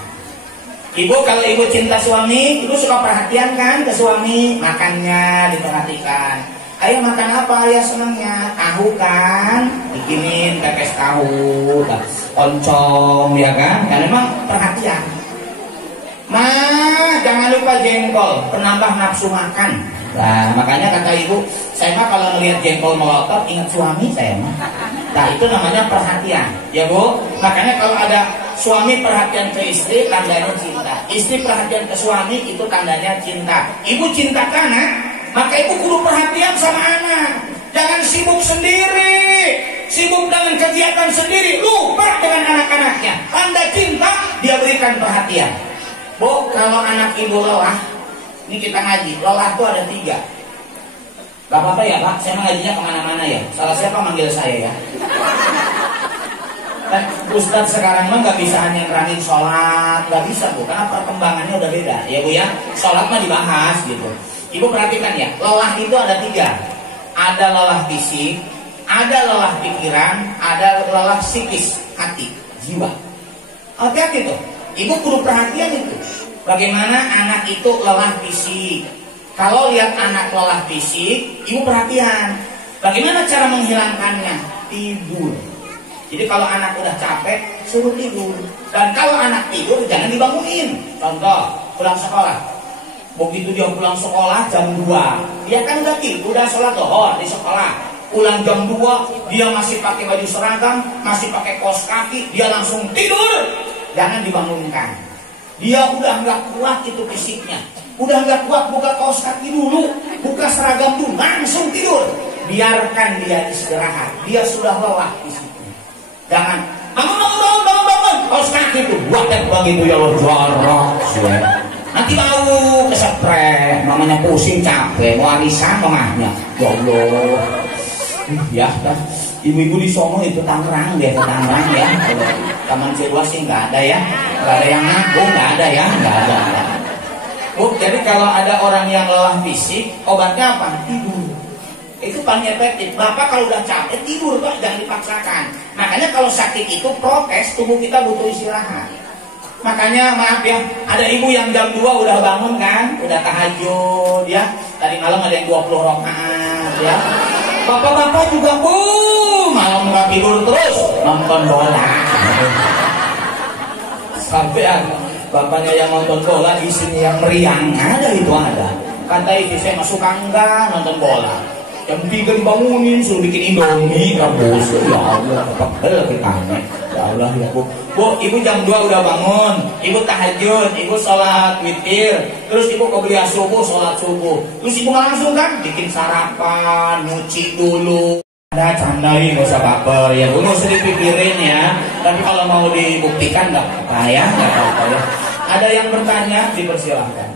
Ibu kalau ibu cinta suami, ibu suka perhatian kan ke suami, makannya diperhatikan. Ayo makan apa ayah senangnya? Tahu kan? Bikinin pepes tahu, oncom ya kan? Karena memang perhatian. Jangan lupa jengkol, penambah nafsu makan. Nah, makanya kata ibu, saya mah kalau melihat jengkol melotot ingat suami saya mah. Nah, itu namanya perhatian, ya Bu. Makanya kalau ada suami perhatian ke istri, tandanya cinta. Istri perhatian ke suami, itu tandanya cinta. Ibu cinta ke anak, maka ibu kudu perhatian sama anak. Jangan sibuk sendiri, sibuk dengan kegiatan sendiri, lupa dengan anak-anaknya. Tanda cinta, dia berikan perhatian. Bu, kalau anak ibu lelah, ini kita ngaji, lelah itu ada 3. Gak apa-apa ya Pak, saya ngajinya kemana-mana ya. Salah siapa manggil saya ya. Dan Ustadz sekarang mah gak bisa hanya nerangin sholat, gak bisa Bu, karena perkembangannya udah beda. Ya Bu ya, sholat mah dibahas gitu. Ibu perhatikan ya, lelah itu ada 3. Ada lelah fisik, ada lelah pikiran, ada lelah psikis, hati, jiwa. Hati-hati tuh. Ibu perlu perhatian itu. Bagaimana anak itu lelah fisik. Kalau lihat anak lelah fisik, ibu perhatian. Bagaimana cara menghilangkannya? Tidur. Jadi kalau anak udah capek, suruh tidur. Dan kalau anak tidur, jangan dibangunin. Contoh, pulang sekolah. Begitu dia pulang sekolah jam 2, dia kan udah tidur, udah sholat zuhur di sekolah. Pulang jam 2, dia masih pakai baju seragam, masih pakai kaos kaki, dia langsung tidur. Jangan dibangunkan. Dia udah nggak kuat itu fisiknya, udah nggak kuat buka kaos kaki dulu, buka seragam dulu, langsung tidur. Biarkan dia istirahat. Dia sudah lelah fisiknya. Jangan bangun, kaos kaki itu buat begitu ya Allah jorok. Nanti mau kesepret, namanya pusing capek, warisan mengahnya. Ya Allah. Ya, ibu-ibu di sono itu Tangerang dia ke Tangerang ya. Taman Cirwas sih nggak ada ya, nggak ada yang ngaku, nggak ada ya, nggak ada. Bu, jadi kalau ada orang yang lelah fisik, obatnya apa? Tidur. Itu paling efektif. Bapak kalau udah capek tidur Pak, jangan dipaksakan. Makanya kalau sakit itu prokes, tubuh kita butuh istirahat. Makanya maaf ya, ada ibu yang jam 2 udah bangun kan, udah tahajud ya. Tadi malam ada yang 20 rakaat ya. Bapak-bapak juga malam nggak tidur terus nonton bola. Sampai bapaknya yang nonton bola, isinya yang meriang ada itu ada. Kata istri saya masuk enggak nonton bola. Jam 3 dibangunin suruh bikin Indomie rebus. Ya Allah, pegel kitanya. Ya Allah ya Bu. Bu, ibu jam 2 udah bangun, ibu tahajud, ibu sholat witir, terus ibu qobliyah subuh, sholat subuh, terus ibu langsung kan bikin sarapan, nyuci dulu. Ada candai, gak usah baper ya Bu, gak usah dipikirin ya. Tapi kalau mau dibuktikan gak apa-apa ya, gak apa-apa ya. Ada yang bertanya, dipersilahkan.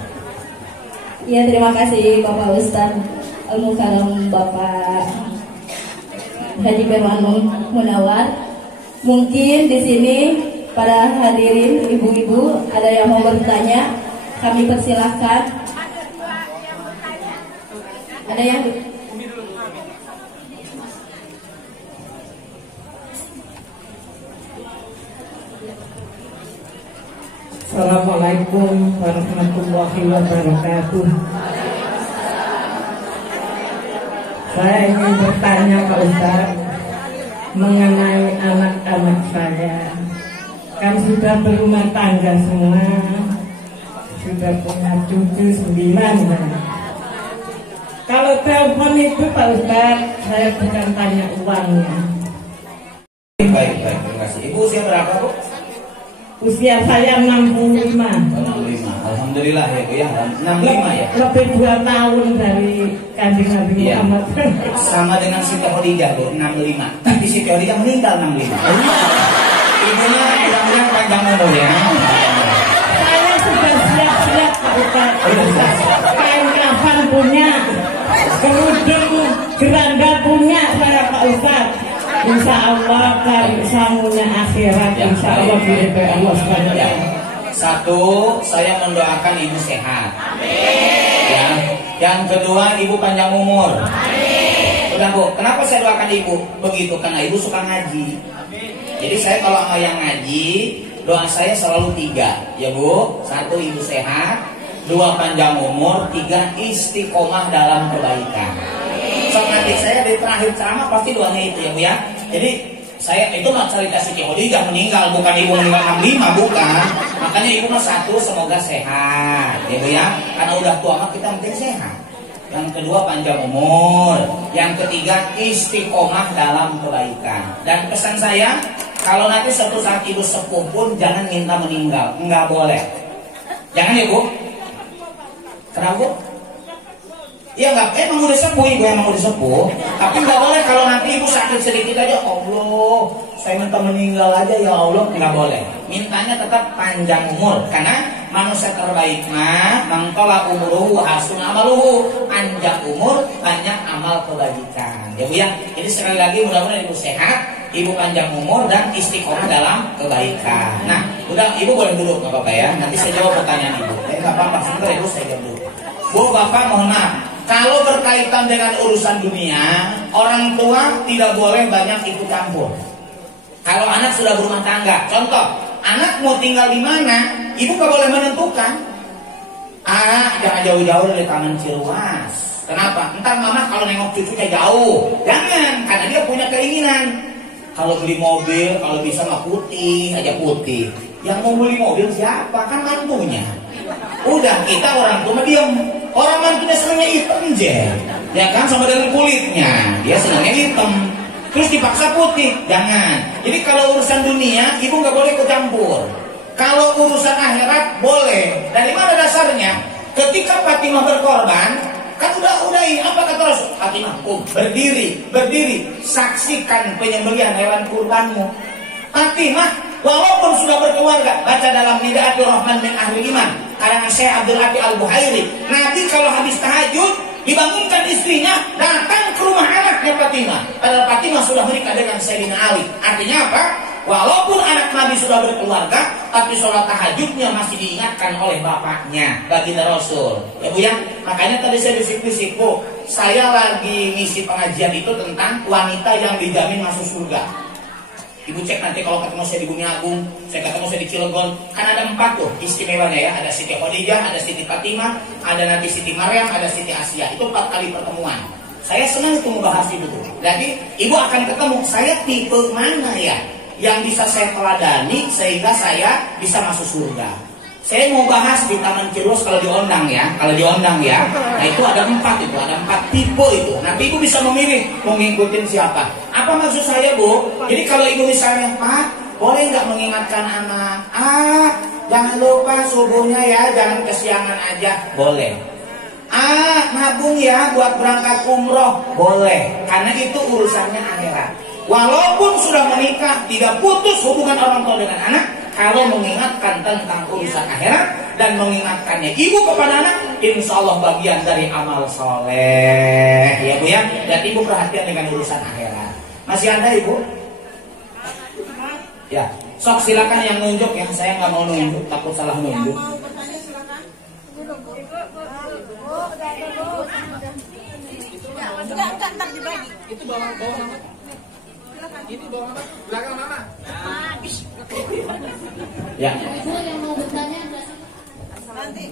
Ya, terima kasih Bapak Ustadz Al-Mukarram Bapak Haji Firman Munawar. Mungkin di sini para hadirin ibu-ibu ada yang mau bertanya, kami persilahkan. Ada yang Assalamualaikum warahmatullahi wabarakatuh. Saya ingin bertanya Pak Ustaz mengenai anak-anak saya. Kan sudah berumah tangga semua, sudah punya cucu 9. Kalau telepon itu Pak Ustaz, saya bukan tanya uangnya. Baik, terima kasih. Ibu usia berapa, Bu? Usia saya 65. 65. Alhamdulillah ya, Bu ya. 65 ya. Lebih 2 tahun dari Kanjeng Nabi Iya. Muhammad. Sama dengan Siti Khadijah, Bu, 65. Tapi Siti Khadijah meninggal 65. Ibunya mudah-mudahan panjang umur ya. Saya sudah siap-siap Pak Ustaz. Kain kafan punya, kerudung geranda punya saya Pak Ustaz. Insya Allah kan sangunya akhirat, insya Allah diridhoi Allah SWT. Ya. Satu, saya mendoakan ibu sehat. Ya. Yang kedua, ibu panjang umur. Udah Bu, kenapa saya doakan ibu begitu? Karena ibu suka ngaji. Jadi saya kalau sama yang ngaji, doa saya selalu 3, ya Bu. 1, ibu sehat. 2, panjang umur. 3, istiqomah dalam kebaikan. So nanti saya di terakhir ceramah pasti doanya itu ya Bu ya. Jadi saya itu mah cerita Siti Khadijah meninggal, bukan ibu meninggal 65, bukan. Makanya ibu mah 1, semoga sehat ya Bu ya. Karena udah tua mah kita penting sehat. Yang kedua panjang umur. Yang ketiga istiqomah dalam kebaikan. Dan pesan saya, kalau nanti suatu saat ibu sepuh pun jangan minta meninggal, enggak boleh. Jangan ya Bu. Kenapa Bu? Ya enggak, emang udah sepuh, ibu emang udah sepuh. Tapi enggak boleh kalau nanti ibu sakit sedikit aja, Allah, saya minta meninggal aja ya Allah, enggak boleh. Mintanya tetap panjang umur, karena manusia terbaik mah mangtola umuruhu hasun amaluhu, panjang umur banyak amal kebajikan. Ya Bu ya. Jadi sekali lagi mudah-mudahan ibu sehat, ibu panjang umur dan istiqomah dalam kebaikan. Nah, udah ibu boleh duduk nggak apa-apa ya. Nanti saya jawab pertanyaan ibu. Nggak apa-apa, sebentar ibu saya jawab dulu. Bu, Bapak mohon maaf. Kalau berkaitan dengan urusan dunia, orang tua tidak boleh banyak ikut campur. Kalau anak sudah berumah tangga, contoh, anak mau tinggal di mana, ibu gak boleh menentukan. Jangan jauh-jauh dari Taman Ciruas. Kenapa? Ntar mama kalau nengok cucunya jauh. Jangan, karena dia punya keinginan. Kalau beli mobil, kalau bisa mah putih, aja putih. Yang mau beli mobil siapa? Kan mantunya. Udah, kita orang tua diam. Orang mantunya senangnya hitam je, ya kan, sama dengan kulitnya dia senangnya hitam, terus dipaksa putih. Jangan. Jadi kalau urusan dunia ibu nggak boleh ikut campur. Kalau urusan akhirat boleh. Dari mana dasarnya? Ketika Fatimah berkorban, kan udah ini apa kata Rasul? Fatimah, berdiri, saksikan penyembelihan hewan kurbanmu. Fatimah, walaupun sudah berkeluarga, baca dalam Nidaatul Rahman min Ahli Iman karangan Syekh Abdul Hadi Al-Buhairi, Nabi kalau habis tahajud dibangunkan istrinya, datang ke rumah anaknya Fatimah. Padahal Fatimah sudah menikah dengan Sayyidina Ali. Artinya apa? Walaupun anak Nabi sudah berkeluarga, tapi sholat tahajudnya masih diingatkan oleh bapaknya, baginda Rasul. Ya Bu ya, makanya tadi saya bisik-bisik, Bu, saya lagi ngisi pengajian itu tentang wanita yang dijamin masuk surga. Ibu cek nanti kalau ketemu saya di Bumi Agung, saya ketemu saya di Cilegon, kan ada 4 tuh istimewanya ya. Ada Siti Khadijah, ada Siti Fatimah, ada nanti Siti Maryam, ada Siti Asia. Itu 4 kali pertemuan. Saya senang itu membahas itu tuh. Jadi ibu akan ketemu saya tipe mana ya yang bisa saya teladani sehingga saya bisa masuk surga. Saya mau bahas di Taman Ciruas kalau diundang ya. Kalau diundang ya. Nah itu ada 4 itu, ada 4 tipe itu. Nanti ibu bisa memilih mau ngikutin siapa. Apa maksud saya Bu? Jadi kalau ibu misalnya, Pak, boleh nggak mengingatkan anak? Jangan lupa subuhnya ya, jangan kesiangan aja. Boleh. Nabung ya buat berangkat umroh. Boleh. Karena itu urusannya akhirat. Walaupun sudah menikah, tidak putus hubungan orang tua dengan anak, kalau mengingatkan tentang urusan akhirat dan mengingatkannya ibu kepada anak, insya Allah bagian dari amal soleh, ya Bu ya. Dan ibu perhatian dengan urusan akhirat. Masih ada ibu? Ya, sok silakan yang nunjuk, yang saya nggak mau nunjuk, takut salah nunjuk. Enggak, dibagi. Itu bawa mama. Ini bawa mama, belakang mama. Ya. Ibu yang mau bertanya Nanti.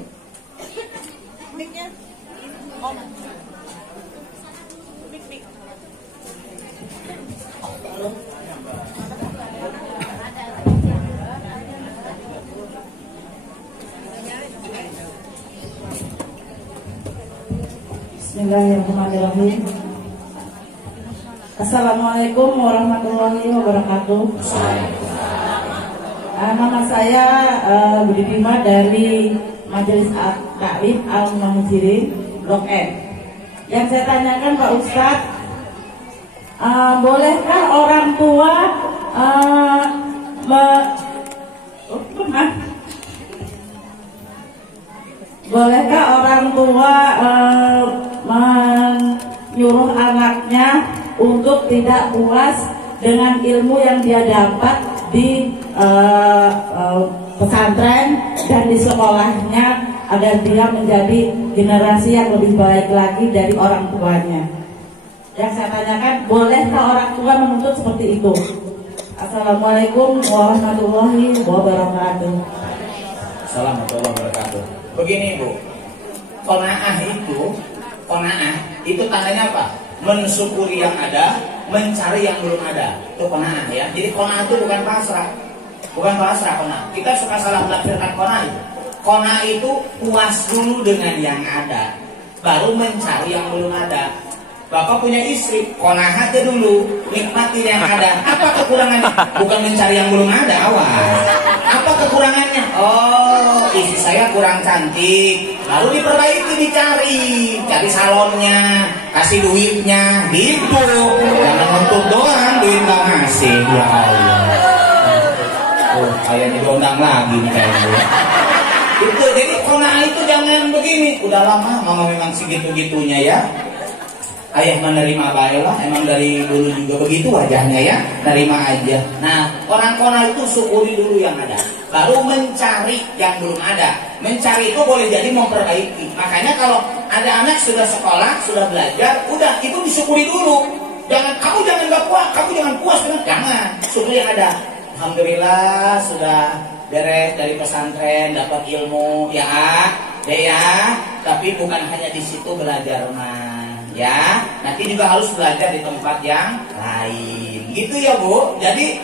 Mic-nya. Mic. Bismillahirrahmanirrahim. Assalamualaikum warahmatullahi wabarakatuh. Nama saya Budi Bima dari Majelis Taklim Al-Muhajirin Blok M. Yang saya tanyakan Pak Ustadz, bolehkah orang tua bolehkah orang tua menyuruh anaknya untuk tidak puas dengan ilmu yang dia dapat di pesantren dan di sekolahnya agar dia menjadi generasi yang lebih baik lagi dari orang tuanya? Yang saya tanyakan, bolehkah orang tua menuntut seperti itu? Assalamualaikum warahmatullahi wabarakatuh. Assalamualaikum warahmatullahi wabarakatuh. Begini Bu, qanaah itu tandanya apa? Mensyukuri yang ada, mencari yang belum ada. Itu qanaah ya. Jadi qanaah itu bukan pasrah. Bukan pasrah qanaah. Kita suka salah menafsirkan qanaah itu. Qanaah itu puas dulu dengan yang ada, baru mencari yang belum ada. Bapak punya istri, qanaah aja dulu, nikmati yang ada. Apa kekurangannya? Bukan mencari yang belum ada, awas. Apa kekurangannya? Oh, istri saya kurang cantik. Lalu diperbaiki, cari salonnya, kasih duitnya, gitu. Jangan nuntut doang, duit gak ngasih. Ya Allah. Oh, kayaknya diundang lagi nih kayaknya. Itu jadi qanaah itu jangan begini. Udah lama mama memang segitu-gitunya ya. Ayah menerima baiklah, emang dari dulu juga begitu wajahnya ya, nerima aja. Nah, orang itu syukuri dulu yang ada, baru mencari yang belum ada. Mencari itu boleh jadi memperbaiki. Makanya kalau ada anak sudah sekolah, sudah belajar, udah itu disyukuri dulu. Kamu jangan gak puas, kamu jangan puas dengan jangan, syukuri yang ada. Alhamdulillah sudah beres dari pesantren, dapat ilmu ya, ya. Tapi bukan hanya di situ belajar ya, nanti juga harus belajar di tempat yang lain, gitu ya Bu. Jadi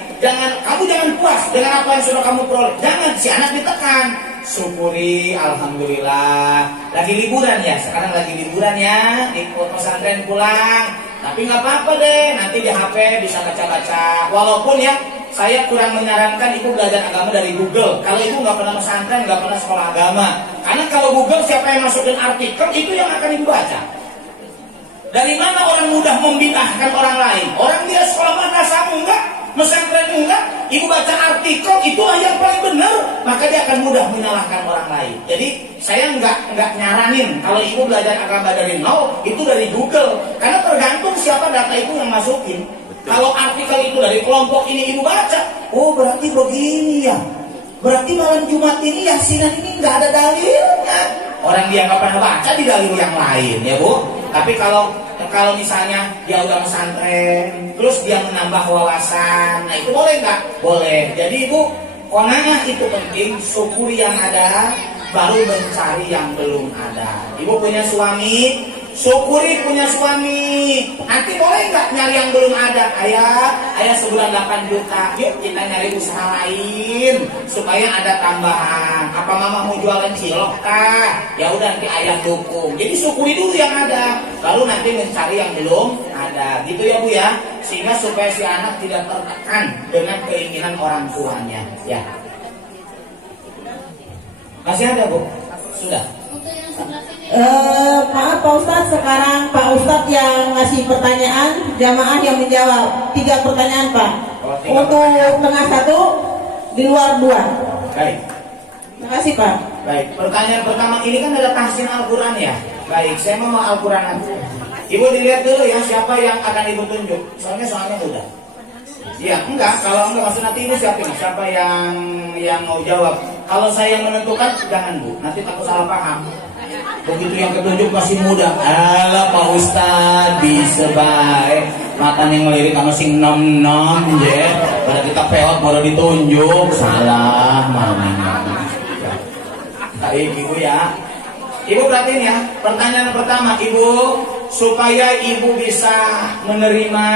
kamu jangan puas dengan apa yang sudah kamu peroleh. Jangan si anak ditekan. Syukuri, alhamdulillah. Lagi liburan ya, sekarang lagi liburan ya, di pesantren pulang. Tapi nggak apa-apa deh, nanti di HP bisa baca-baca. Walaupun ya, saya kurang menyarankan ibu belajar agama dari Google. Kalau ibu nggak pernah pesantren, nggak pernah sekolah agama. Karena kalau Google siapa yang masukin artikel itu yang akan ibu baca. Dari mana orang mudah membid'ahkan orang lain? Orang dia sekolah madrasah enggak, pesantren enggak, ibu baca artikel itulah yang paling benar, maka dia akan mudah menyalahkan orang lain. Jadi saya enggak nyaranin kalau ibu belajar agama dari nol itu dari Google, karena tergantung siapa data itu yang masukin. Kalau artikel itu dari kelompok ini ibu baca, oh berarti begini ya. Berarti malam Jumat ini yasinan ini nggak ada dalilnya. Orang dia nggak pernah baca di dalil yang lain ya Bu. Tapi kalau misalnya dia udah pesantren, terus dia menambah wawasan, nah itu boleh nggak? Boleh. Jadi Ibu, qanaah itu penting, syukuri yang ada, baru mencari yang belum ada. Ibu punya suami, syukuri punya suami. Nanti boleh nggak nyari yang belum ada? Ayah sebulan 8 juta, yuk kita nyari usaha lain supaya ada tambahan. Apa mama mau jualan cilok kah? Ya udah nanti ayah dukung. Jadi syukuri dulu yang ada, baru nanti mencari yang belum ada. Gitu ya Bu ya, sehingga supaya si anak tidak tertekan dengan keinginan orang tuanya. Ya. Masih ada Bu? Sudah. Maaf Pak Ustadz, sekarang Pak Ustadz yang ngasih pertanyaan, jamaah yang menjawab. 3 pertanyaan Pak. Untuk tengah 1, di luar 2. Baik. Terima kasih Pak. Baik, pertanyaan pertama ini kan ada tahsin Al-Quran ya. Baik, saya mau Al-Quran nanti. Ibu dilihat dulu ya siapa yang akan ibu tunjuk. Soalnya udah. Iya, enggak. Kalau enggak maksud nanti ibu siapa yang mau jawab. Kalau saya yang menentukan jangan Bu, nanti takut salah paham. Begitu yang ketunjuk masih muda. Alah Pak Ustadz bisa baik. Matanya ngelirik sama sing nom-nom je. Pada kita peot baru ditunjuk. Salah mana. Baik Ibu ya. Ibu perhatiin ya. Pertanyaan pertama Ibu, supaya Ibu bisa menerima,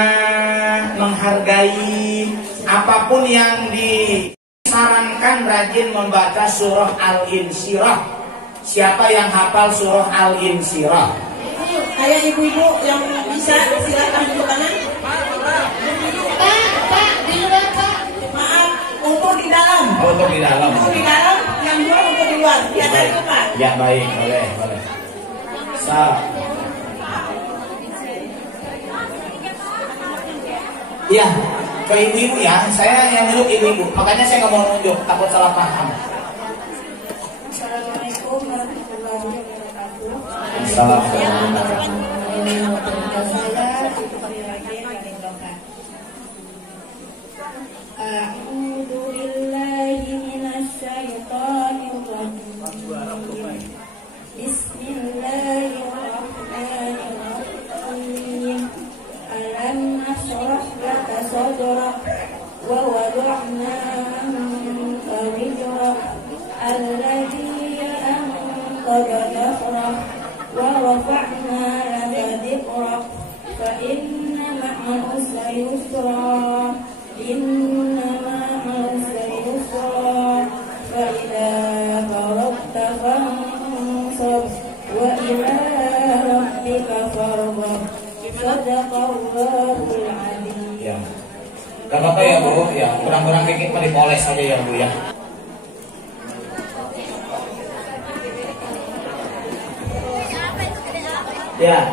menghargai apapun yang disarankan, rajin membaca surah Al-Insyirah. Siapa yang hafal surah Al-Insyirah? Ayo ibu-ibu yang bisa silakan ke kanan. Pak, di luar Pak. Maaf, untuk di dalam. Oh, untuk di dalam. Untuk di dalam, yang luar untuk di luar. Biasa itu Pak. Ya baik, boleh. Iya, ke ibu-ibu ya. Saya yang nunjuk ibu-ibu. Makanya saya nggak mau nunjuk, takut salah paham. Assalamualaikum warahmatullahi wabarakatuh. Assalamualaikum. A'udzu billahi minasyaitonir rajim. Bismillahirrahmanirrahim. Alam nashrah laka sadrak wa wada'na anka wizrak alladhi anqadha dhahrak wa rafa'na laka dhikrak fa inna ma'al usri yusra inna ma'al usri yusra fa idza faragta fansab wa ila rabbika farghab. Sadaqallahul adzim. Ya. Gak apa-apa ya Bu, ya kurang-kurang dikit mah dipoles aja ya Bu ya. Ya.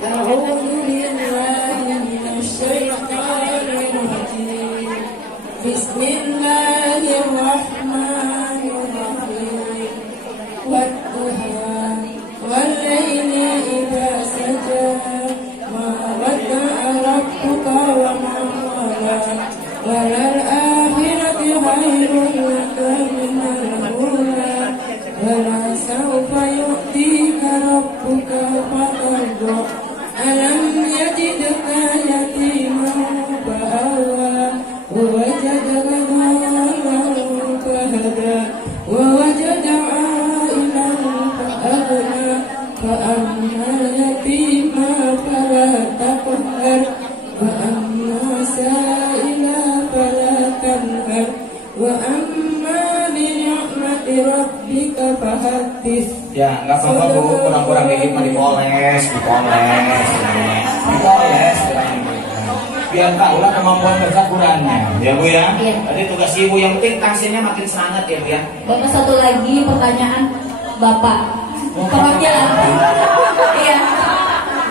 A'udzu billahi minasyaitonir rajim. Bismillahirrahmanirrahim. Wadduha wal laili idza saja ma wadda'a rabbuka wa ma qala walal akhirati khairun laka minal ula wala sawfa yu'tika rabbuka fatarda alam yajidka yatiman fa'awa wa wajadaka dhalan fahada wa wajada 'ailan fa'aghna فأما اليتيم فلا تقهر وأما السائل فلا تنهر وأما بنعمة ربك فحدث. Ya, nggak apa-apa Bu, kurang-kurang dikit mah dipoles. Biar tahu lah kemampuan baca Qurannya. Ya Bu ya. Tadi tugas Ibu yang penting taksinya makin semangat ya Bu ya. Bapak satu lagi pertanyaan Bapak. Perwakilan. Iya.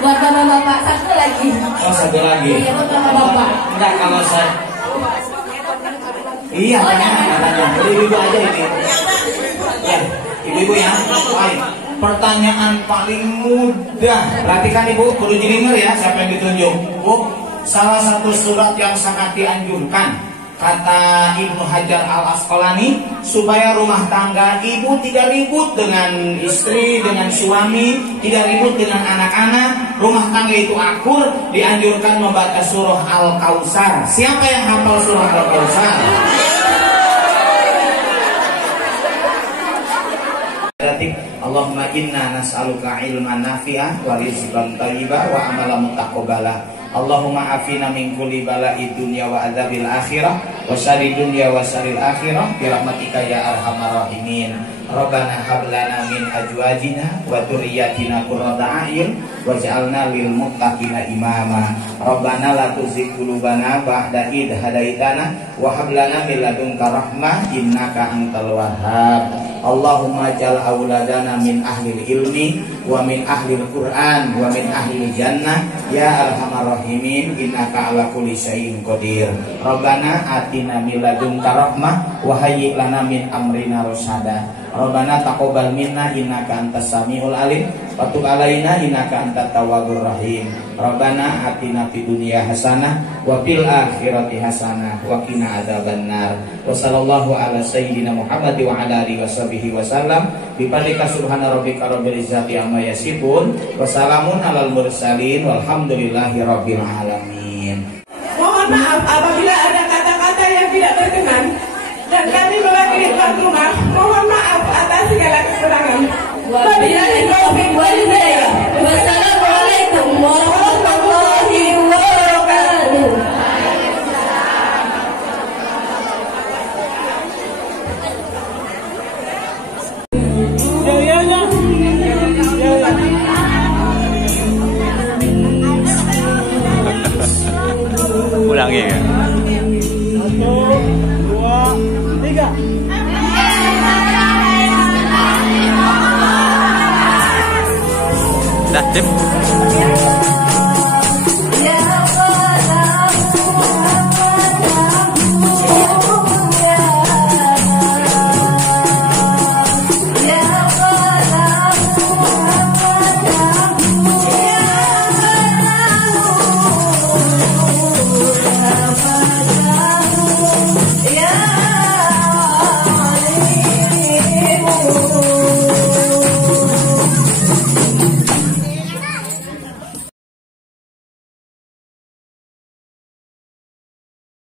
Buat Bapak satu lagi. Oh, satu lagi. Iya, buat Bapak. Enggak kalau saya. Iya, tanya. Jadi ibu aja ini. Ya, ibu-ibu ya. Baik. Pertanyaan paling mudah. Perhatikan Ibu, kudu denger ya siapa yang ditunjuk. Bu, salah satu surat yang sangat dianjurkan kata Ibnu Hajar Al-Asqalani supaya rumah tangga ibu tidak ribut dengan istri, dengan suami, tidak ribut dengan anak-anak, rumah tangga itu akur, dianjurkan membaca surah Al-Kautsar. Siapa yang hafal surah Al-Kautsar? Allahumma inna nas'aluka ilman nafi'ah wa rizqan thayyiban wa amalan mutaqabbala. Allahumma afina min kulli bala'i dunya wa adzabil akhirah wa syarri dunya wa syarril akhirah bi rahmatika ya arhamar rahimin. Rabbana hab lana min azwajina wa dzurriyyatina qurrata a'yun waj'alna lil muttaqina imama. Rabbana la tuzigh qulubana ba'da idh hadaitana wa hab lana min ladunka rahmah innaka antal wahhab. Allahumma jal auladana min ahlil ilmi wa min ahlil Qur'an wa min ahlil jannah ya arhamar rahimin innaka ala kulli syai'in qadir. Rabbana atina min ladunka rahmah wa hayyi lana min amrina rasyada. Rabbana taqabbal minna innaka antas samiul alim wa tub alaina innaka antat tawwabur rahim. Rabbana atina fid dunya hasanah wa fil akhirati hasanah wa qina adzabannar. Wa sallallahu ala sayyidina Muhammad wa ala alihi washabihi wasallam. Bi fadlika subhana rabbika rabbil izzati amma yasifun wa salamun alal mursalin walhamdulillahi rabbil alamin. Mohon maaf apabila ada kata-kata yang tidak berkenan dan kami mewakili tuan rumah, mohon maaf atas segala kekurangan. Wabillahi taufiq wal hidayah. Wassalamualaikum warahmatullahi wabarakatuh. bilangnya ya. 1, 2, 3. Dah, Cip.